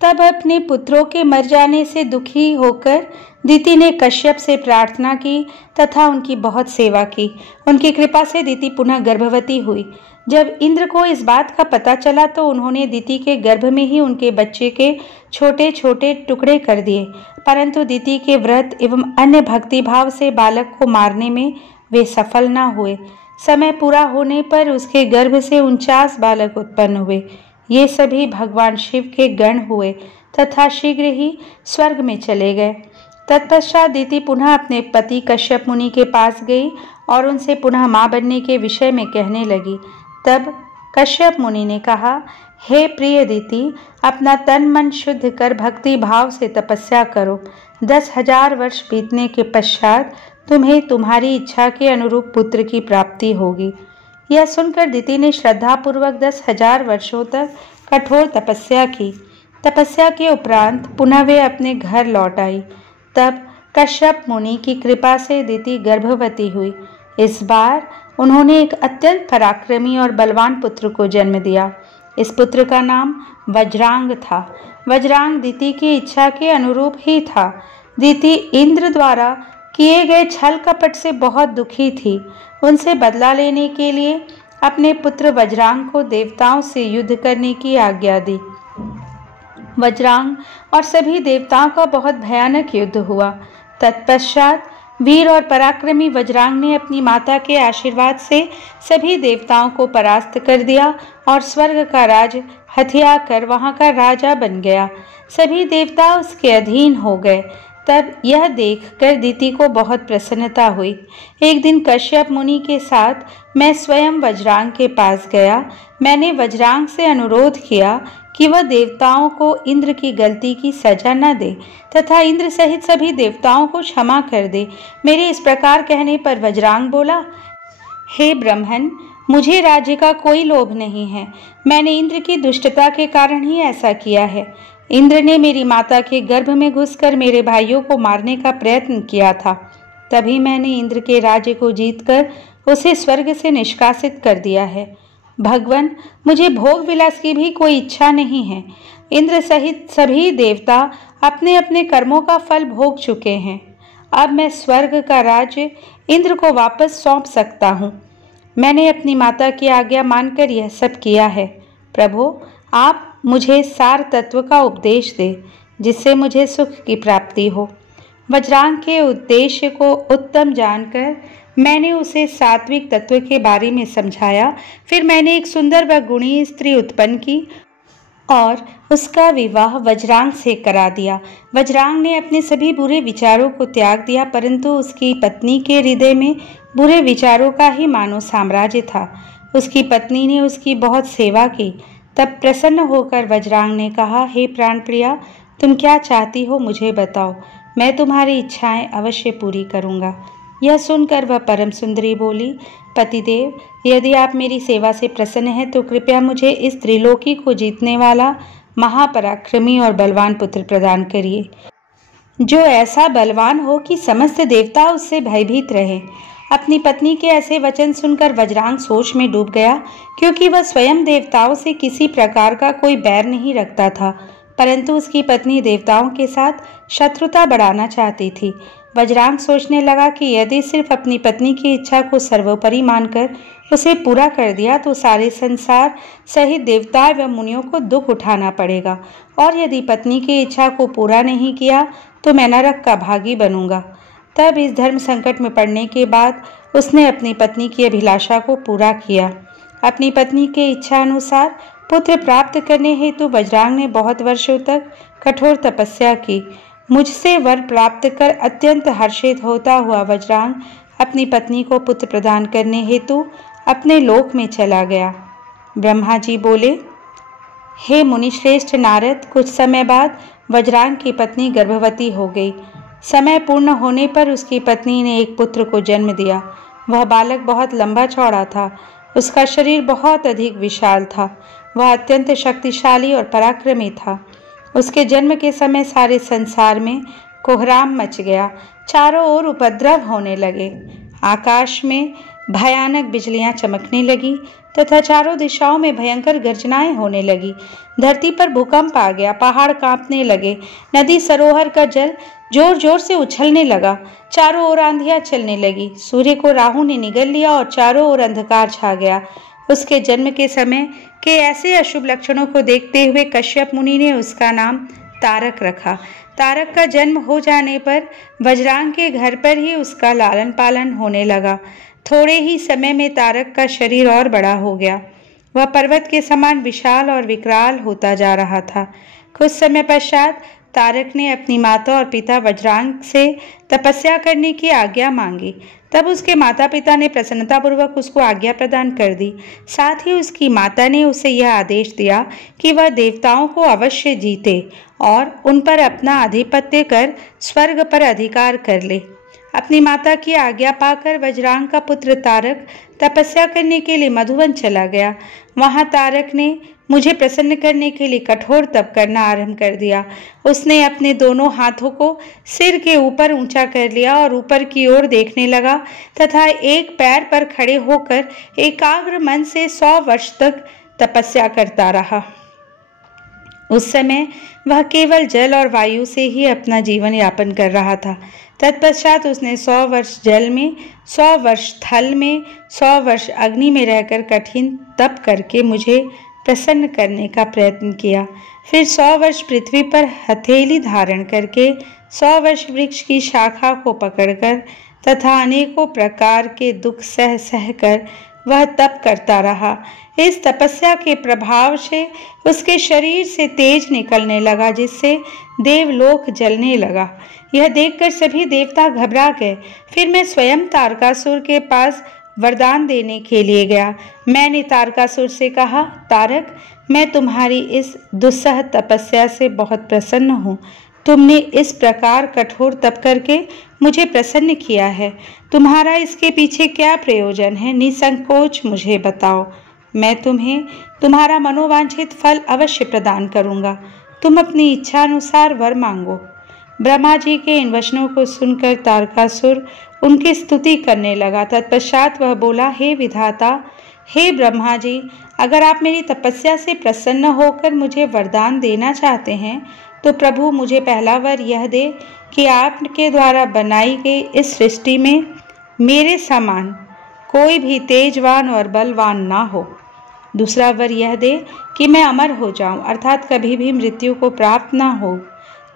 तब अपने पुत्रों के मर जाने से दुखी होकर दिति ने कश्यप से प्रार्थना की तथा उनकी बहुत सेवा की। उनकी कृपा से दिति पुनः गर्भवती हुई। जब इंद्र को इस बात का पता चला तो उन्होंने दिति के गर्भ में ही उनके बच्चे के छोटे छोटे टुकड़े कर दिए, परंतु दिति के व्रत एवं अन्य भक्ति भाव से बालक को मारने में वे सफल न हुए। समय पूरा होने पर उसके गर्भ से 49 बालक उत्पन्न हुए। ये सभी भगवान शिव के गण हुए तथा शीघ्र ही स्वर्ग में चले गए। तत्पश्चात दिति पुनः अपने पति कश्यप मुनि के पास गई और उनसे पुनः मां बनने के विषय में कहने लगी। तब कश्यप मुनि ने कहा, हे प्रिय दिति, अपना तन मन शुद्ध कर भक्ति भाव से तपस्या करो। 10,000 वर्ष बीतने के पश्चात तुम्हें तुम्हारी इच्छा के अनुरूप पुत्र की प्राप्ति होगी। यह सुनकर दिति ने श्रद्धापूर्वक 10,000 वर्षों तक कठोर तपस्या की। तपस्या के उपरांत पुनः वे अपने घर लौट आई। तब कश्यप मुनि की कृपा से दिति गर्भवती हुई। इस बार उन्होंने एक अत्यंत पराक्रमी और बलवान पुत्र को जन्म दिया। इस पुत्र का नाम वज्रांग था। वज्रांग दिति की इच्छा के अनुरूप ही था। दिति इंद्र द्वारा किए गए छल कपट से बहुत दुखी थी। उनसे बदला लेने के लिए अपने पुत्र वज्रांग को देवताओं से युद्ध करने की आज्ञा दी। वज्रांग और सभी देवताओं का बहुत भयानक युद्ध हुआ। तत्पश्चात वीर और पराक्रमी वज्रांग ने अपनी माता के आशीर्वाद से सभी देवताओं को परास्त कर दिया और स्वर्ग का राज हथिया कर वहां का राजा बन गया। सभी देवता उसके अधीन हो गए। तब यह देखकर दिति को बहुत प्रसन्नता हुई। एक दिन कश्यप मुनि के साथ मैं स्वयं वज्रांग के पास गया। मैंने वज्रांग से अनुरोध किया कि वह देवताओं को इंद्र की गलती की सजा न दे तथा इंद्र सहित सभी देवताओं को क्षमा कर दे। मेरे इस प्रकार कहने पर वज्रांग बोला, हे ब्रह्मन, मुझे राज्य का कोई लोभ नहीं है। मैंने इंद्र की दुष्टता के कारण ही ऐसा किया है। इंद्र ने मेरी माता के गर्भ में घुसकर मेरे भाइयों को मारने का प्रयत्न किया था। तभी मैंने इंद्र के राज्य को जीतकर उसे स्वर्ग से निष्कासित कर दिया है। भगवान, मुझे भोग विलास की भी कोई इच्छा नहीं है। इंद्र सहित सभी देवता अपने अपने कर्मों का फल भोग चुके हैं। अब मैं स्वर्ग का राज्य इंद्र को वापस सौंप सकता हूँ। मैंने अपनी माता की आज्ञा मानकर यह सब किया है। प्रभु, आप मुझे सार तत्व का उपदेश दे जिससे मुझे सुख की प्राप्ति हो। वज्रांग के उद्देश्य को उत्तम जानकर मैंने उसे सात्विक तत्व के बारे में समझाया। फिर मैंने एक सुंदर व गुणी स्त्री उत्पन्न की और उसका विवाह वज्रांग से करा दिया। वज्रांग ने अपने सभी बुरे विचारों को त्याग दिया, परंतु उसकी पत्नी के हृदय में बुरे विचारों का ही मानो साम्राज्य था। उसकी पत्नी ने उसकी बहुत सेवा की। तब प्रसन्न होकर वज्रांग ने कहा, हे प्राण प्रिया, तुम क्या चाहती हो मुझे बताओ। मैं तुम्हारी इच्छाएं अवश्य पूरी करूँगा। यह सुनकर वह परम सुंदरी बोली, पतिदेव, यदि आप मेरी सेवा से प्रसन्न हैं तो कृपया मुझे इस त्रिलोकी को जीतने वाला महापराक्रमी और बलवान पुत्र प्रदान करिए, जो ऐसा बलवान हो कि समस्त देवता उससे भयभीत रहें। अपनी पत्नी के ऐसे वचन सुनकर वज्रांग सोच में डूब गया, क्योंकि वह स्वयं देवताओं से किसी प्रकार का कोई बैर नहीं रखता था, परंतु उसकी पत्नी देवताओं के साथ शत्रुता बढ़ाना चाहती थी। वज्रांग सोचने लगा कि यदि सिर्फ अपनी पत्नी की इच्छा को सर्वोपरि मानकर उसे पूरा कर दिया तो सारे संसार सहित देवता व मुनियों को दुख उठाना पड़ेगा, और यदि पत्नी की इच्छा को पूरा नहीं किया तो मैं नरक का भागी बनूंगा। तब इस धर्म संकट में पड़ने के बाद उसने अपनी पत्नी की अभिलाषा को पूरा किया। अपनी पत्नी के इच्छा अनुसार पुत्र प्राप्त करने हेतु वज्रांग ने बहुत वर्षों तक कठोर तपस्या की। मुझसे वर प्राप्त कर अत्यंत हर्षित होता हुआ वज्रांग अपनी पत्नी को पुत्र प्रदान करने हेतु अपने लोक में चला गया। ब्रह्मा जी बोले, हे मुनिश्रेष्ठ नारद, कुछ समय बाद वज्रांग की पत्नी गर्भवती हो गई। समय पूर्ण होने पर उसकी पत्नी ने एक पुत्र को जन्म दिया। वह बालक बहुत लंबा चौड़ा था, उसका शरीर बहुत अधिक विशाल था, वह अत्यंत शक्तिशाली और पराक्रमी था। उसके जन्म के समय सारे संसार में कोहराम मच गया, चारों ओर उपद्रव होने लगे। आकाश में भयानक बिजलियां चमकने लगी तथा चारों दिशाओं में भयंकर गर्जनाएं होने लगी। धरती पर भूकंप आ गया, पहाड़ कांपने लगे, नदी सरोवर का जल जोर जोर से उछलने लगा, चारों ओर आंधियां चलने लगी। सूर्य को राहु ने निगल लिया और चारों ओर अंधकार छा गया। उसके जन्म के समय के ऐसे अशुभ लक्षणों को देखते हुए कश्यप मुनि ने उसका नाम तारक रखा। तारक का जन्म हो जाने पर वज्रांग के घर पर ही उसका लालन पालन होने लगा। थोड़े ही समय में तारक का शरीर और बड़ा हो गया। वह पर्वत के समान विशाल और विकराल होता जा रहा था। कुछ समय पश्चात तारक ने अपनी माता और पिता वज्रांग से तपस्या करने की आज्ञा मांगी। तब उसके माता पिता ने प्रसन्नतापूर्वक उसको आज्ञा प्रदान कर दी। साथ ही उसकी माता ने उसे यह आदेश दिया कि वह देवताओं को अवश्य जीते और उन पर अपना आधिपत्य कर स्वर्ग पर अधिकार कर ले। अपनी माता की आज्ञा पाकर वज्रांग का पुत्र तारक तपस्या करने के लिए मधुवन चला गया। वहां तारक ने मुझे प्रसन्न करने के लिए कठोर तप करना आरंभ कर दिया। उसने अपने दोनों हाथों को सिर के ऊपर ऊंचा कर लिया और ऊपर की ओर देखने लगा तथा एक पैर पर खड़े होकर एकाग्र मन से 100 वर्ष तक तपस्या करता रहा। उस समय वह केवल जल और वायु से ही अपना जीवन यापन कर रहा था। तत्पश्चात उसने 100 वर्ष जल में, 100 वर्ष थल में, 100 वर्ष अग्नि में रहकर कठिन तप करके मुझे प्रसन्न करने का प्रयत्न किया। फिर 100 वर्ष पृथ्वी पर हथेली धारण करके 100 वर्ष वृक्ष की शाखा को पकड़कर तथा अनेकों प्रकार के दुख सह सह कर वह तप करता रहा। इस तपस्या के प्रभाव से उसके शरीर से तेज निकलने लगा, जिससे देवलोक जलने लगा। यह देखकर सभी देवता घबरा गए। फिर मैं स्वयं तारकासुर के पास वरदान देने के लिए गया। मैंने तारकासुर से कहा, तारक, मैं तुम्हारी इस दुस्सह तपस्या से बहुत प्रसन्न हूँ। तुमने इस प्रकार कठोर तप करके मुझे प्रसन्न किया है। तुम्हारा इसके पीछे क्या प्रयोजन है? निसंकोच मुझे बताओ। मैं तुम्हें तुम्हारा मनोवांछित फल अवश्य प्रदान करूँगा। तुम अपनी इच्छा अनुसार वर मांगो। ब्रह्मा जी के इन वचनों को सुनकर तारकासुर उनकी स्तुति करने लगा। तत्पश्चात वह बोला, हे विधाता, हे ब्रह्मा जी, अगर आप मेरी तपस्या से प्रसन्न होकर मुझे वरदान देना चाहते हैं तो प्रभु मुझे पहला वर यह दे कि आपके द्वारा बनाई गई इस सृष्टि में मेरे समान कोई भी तेजवान और बलवान ना हो। दूसरा वर यह दे कि मैं अमर हो जाऊं, अर्थात कभी भी मृत्यु को प्राप्त ना हो।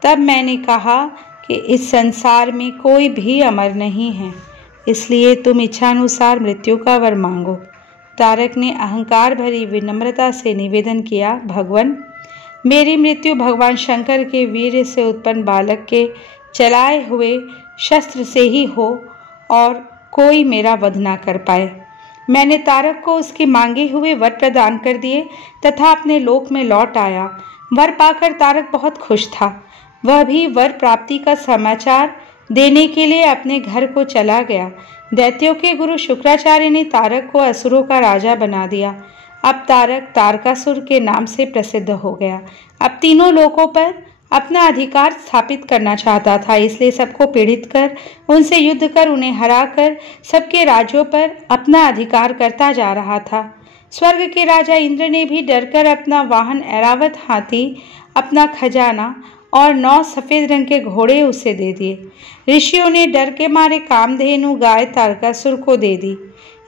तब मैंने कहा कि इस संसार में कोई भी अमर नहीं है, इसलिए तुम इच्छानुसार मृत्यु का वर मांगो। तारक ने अहंकार भरी विनम्रता से निवेदन किया, भगवान, मेरी मृत्यु भगवान शंकर के वीर्य से उत्पन्न बालक के चलाए हुए शस्त्र से ही हो और कोई मेरा वध ना कर पाए। मैंने तारक को उसके मांगे हुए वर प्रदान कर दिए तथा अपने लोक में लौट आया। वर पाकर तारक बहुत खुश था। वह भी वर प्राप्ति का समाचार देने के लिए अपने घर को चला गया। दैत्यों के गुरु शुक्राचार्य ने तारक को असुरों का राजा बना दिया। अब तारक तारकासुर के नाम से प्रसिद्ध हो गया। अब तीनों लोकों पर अपना अधिकार स्थापित करना चाहता था, इसलिए सबको पीड़ित कर, उनसे युद्ध कर, उन्हें हराकर सबके राज्यों पर अपना अधिकार करता जा रहा था। स्वर्ग के राजा इंद्र ने भी डरकर अपना वाहन ऐरावत हाथी, अपना खजाना और 9 सफेद रंग के घोड़े उसे दे दिए। ऋषियों ने डर के मारे कामधेनु गाय तारकासुर को दे दी।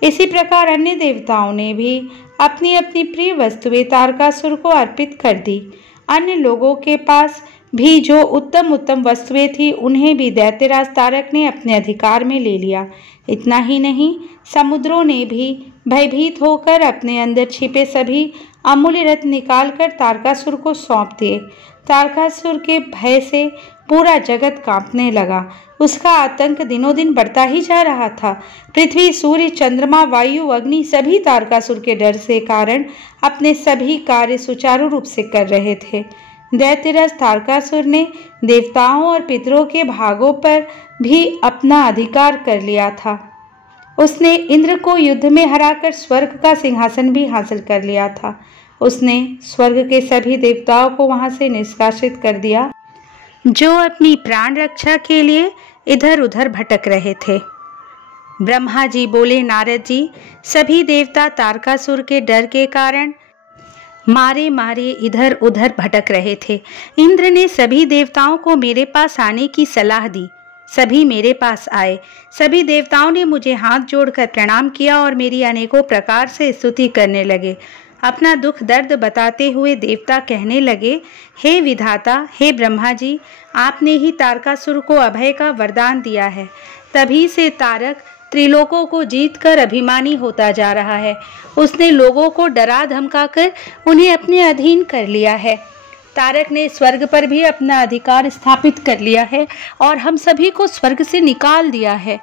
इसी प्रकार अन्य देवताओं ने भी अपनी अपनी प्रिय वस्तुएं तारकासुर को अर्पित कर दी। अन्य लोगों के पास भी जो उत्तम उत्तम वस्तुएं थी, उन्हें भी दैत्यराज तारक ने अपने अधिकार में ले लिया। इतना ही नहीं, समुद्रों ने भी भयभीत होकर अपने अंदर छिपे सभी अमूल्य रत्न निकालकर तारकासुर को सौंप दिए। तारकासुर के भय से पूरा जगत कांपने लगा। उसका आतंक दिनों दिन बढ़ता ही जा रहा था। पृथ्वी, सूर्य, चंद्रमा, वायु, अग्नि सभी तारकासुर के डर से कारण अपने सभी कार्य सुचारू रूप से कर रहे थे। दैत्यराज तारकासुर ने देवताओं और पितरों के भागों पर भी अपना अधिकार कर लिया था। उसने इंद्र को युद्ध में हराकर स्वर्ग का सिंहासन भी हासिल कर लिया था। उसने स्वर्ग के सभी देवताओं को वहां से निष्कासित कर दिया, जो अपनी प्राण रक्षा के लिए इधर उधर भटक रहे थे। ब्रह्मा जी बोले, नारद जी, सभी देवता तारकासुर के डर के कारण मारे मारे इधर उधर भटक रहे थे। इंद्र ने सभी देवताओं को मेरे पास आने की सलाह दी। सभी मेरे पास आए। सभी देवताओं ने मुझे हाथ जोड़कर प्रणाम किया और मेरी अनेकों प्रकार से स्तुति करने लगे। अपना दुख दर्द बताते हुए देवता कहने लगे, हे विधाता, हे ब्रह्मा जी, आपने ही तारकासुर को अभय का वरदान दिया है। तभी से तारक त्रिलोकों को जीतकर अभिमानी होता जा रहा है। उसने लोगों को डरा धमकाकर उन्हें अपने अधीन कर लिया है। तारक ने स्वर्ग पर भी अपना अधिकार स्थापित कर लिया है और हम सभी को स्वर्ग से निकाल दिया है।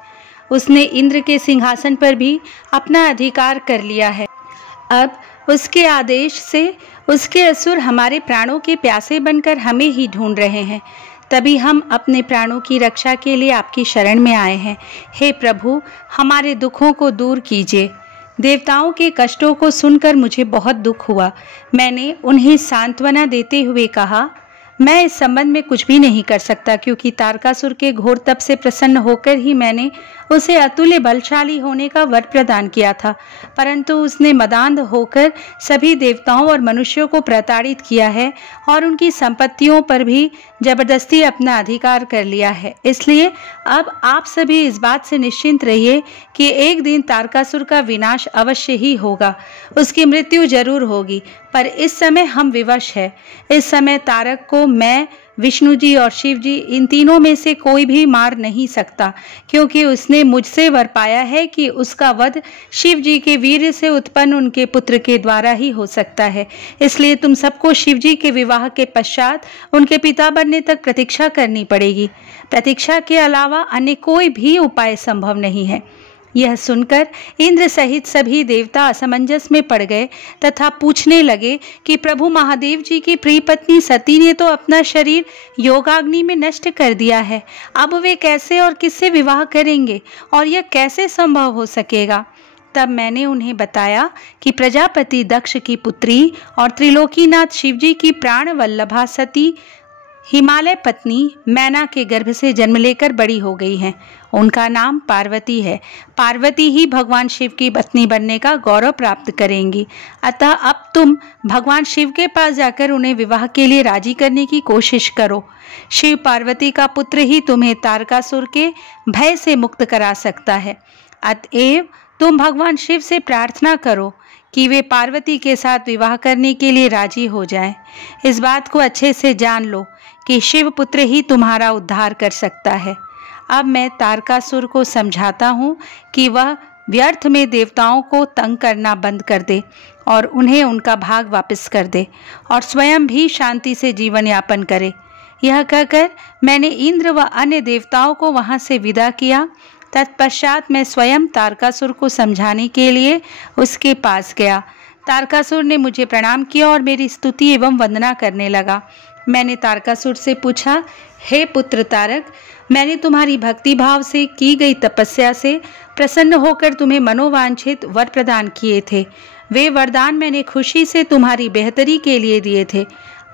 उसने इंद्र के सिंहासन पर भी अपना अधिकार कर लिया है। अब उसके आदेश से उसके असुर हमारे प्राणों के प्यासे बनकर हमें ही ढूंढ रहे हैं। तभी हम अपने प्राणों की रक्षा के लिए आपकी शरण में आए हैं। हे प्रभु, हमारे दुखों को दूर कीजिए। देवताओं के कष्टों को सुनकर मुझे बहुत दुख हुआ। मैंने उन्हें सांत्वना देते हुए कहा, मैं इस संबंध में कुछ भी नहीं कर सकता, क्योंकि तारकासुर के घोर तप से प्रसन्न होकर ही मैंने उसे अतुल्य बलशाली होने का वर प्रदान किया था। परंतु उसने मदान्ध होकर सभी देवताओं और मनुष्यों को प्रताड़ित किया है और उनकी संपत्तियों पर भी जबरदस्ती अपना अधिकार कर लिया है। इसलिए अब आप सभी इस बात से निश्चिंत रहिए कि एक दिन तारकासुर का विनाश अवश्य ही होगा। उसकी मृत्यु जरूर होगी, पर इस समय हम विवश हैं। इस समय तारक को मैं, विष्णु जी और शिव जी, इन तीनों में से कोई भी मार नहीं सकता, क्योंकि उसने मुझसे वर पाया है कि उसका वध शिव जी के वीर्य से उत्पन्न उनके पुत्र के द्वारा ही हो सकता है। इसलिए तुम सबको शिव जी के विवाह के पश्चात उनके पिता बनने तक प्रतीक्षा करनी पड़ेगी। प्रतीक्षा के अलावा अन्य कोई भी उपाय संभव नहीं है। यह सुनकर इंद्र सहित सभी देवता असमंजस में पड़ गए तथा पूछने लगे कि प्रभु महादेव जी की प्रिय पत्नी सती ने तो अपना शरीर योगाग्नि में नष्ट कर दिया है। अब वे कैसे और किससे विवाह करेंगे और यह कैसे संभव हो सकेगा? तब मैंने उन्हें बताया कि प्रजापति दक्ष की पुत्री और त्रिलोकीनाथ शिवजी की प्राण वल्लभा सती हिमालय पत्नी मैना के गर्भ से जन्म लेकर बड़ी हो गई हैं। उनका नाम पार्वती है। पार्वती ही भगवान शिव की पत्नी बनने का गौरव प्राप्त करेंगी। अतः अब तुम भगवान शिव के पास जाकर उन्हें विवाह के लिए राजी करने की कोशिश करो। शिव पार्वती का पुत्र ही तुम्हें तारकासुर के भय से मुक्त करा सकता है। अतएव तुम भगवान शिव से प्रार्थना करो कि वे पार्वती के साथ विवाह करने के लिए राजी हो जाएं। इस बात को अच्छे से जान लो कि शिव पुत्र ही तुम्हारा उद्धार कर सकता है। अब मैं तारकासुर को समझाता हूँ कि वह व्यर्थ में देवताओं को तंग करना बंद कर दे और उन्हें उनका भाग वापस कर दे और स्वयं भी शांति से जीवन यापन करे। यह कहकर मैंने इंद्र व अन्य देवताओं को वहाँ से विदा किया। तत्पश्चात मैं स्वयं तारकासुर को समझाने के लिए उसके पास गया। तारकासुर ने मुझे प्रणाम किया और मेरी स्तुति एवं वंदना करने लगा। मैंने तारकासुर से पूछा, हे पुत्र तारक, मैंने तुम्हारी भक्ति भाव से की गई तपस्या से प्रसन्न होकर तुम्हें मनोवांछित वर प्रदान किए थे। वे वरदान मैंने खुशी से तुम्हारी बेहतरी के लिए दिए थे,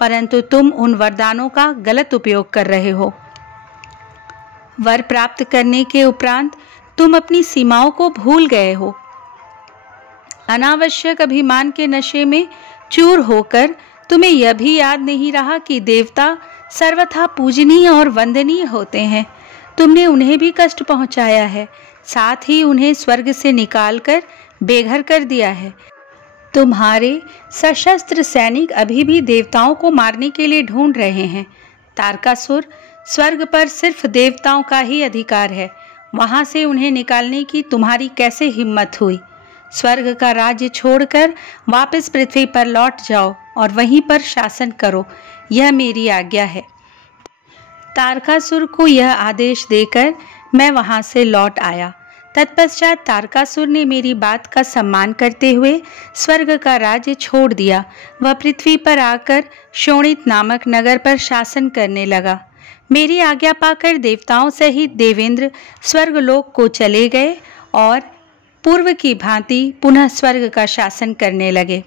परंतु तुम उन वरदानों का गलत उपयोग कर रहे हो। वर प्राप्त करने के उपरांत तुम अपनी सीमाओं को भूल गए हो। अनावश्यक अभिमान के नशे में चूर होकर तुम्हें यह भी याद नहीं रहा कि देवता सर्वथा पूजनीय और वंदनीय होते हैं। तुमने उन्हें भी कष्ट पहुंचाया है, साथ ही उन्हें स्वर्ग से निकालकर बेघर कर दिया है। तुम्हारे सशस्त्र सैनिक अभी भी देवताओं को मारने के लिए ढूंढ रहे हैं। तारकासुर, स्वर्ग पर सिर्फ देवताओं का ही अधिकार है, वहां से उन्हें निकालने की तुम्हारी कैसे हिम्मत हुई? स्वर्ग का राज्य छोड़कर वापस पृथ्वी पर लौट जाओ और वहीं पर शासन करो, यह मेरी आज्ञा है। तारकासुर को यह आदेश देकर मैं वहां से लौट आया। तत्पश्चात तारकासुर ने मेरी बात का सम्मान करते हुए स्वर्ग का राज्य छोड़ दिया। वह पृथ्वी पर आकर शोणित नामक नगर पर शासन करने लगा। मेरी आज्ञा पाकर देवताओं सहित देवेंद्र स्वर्गलोक को चले गए और पूर्व की भांति पुनः स्वर्ग का शासन करने लगे।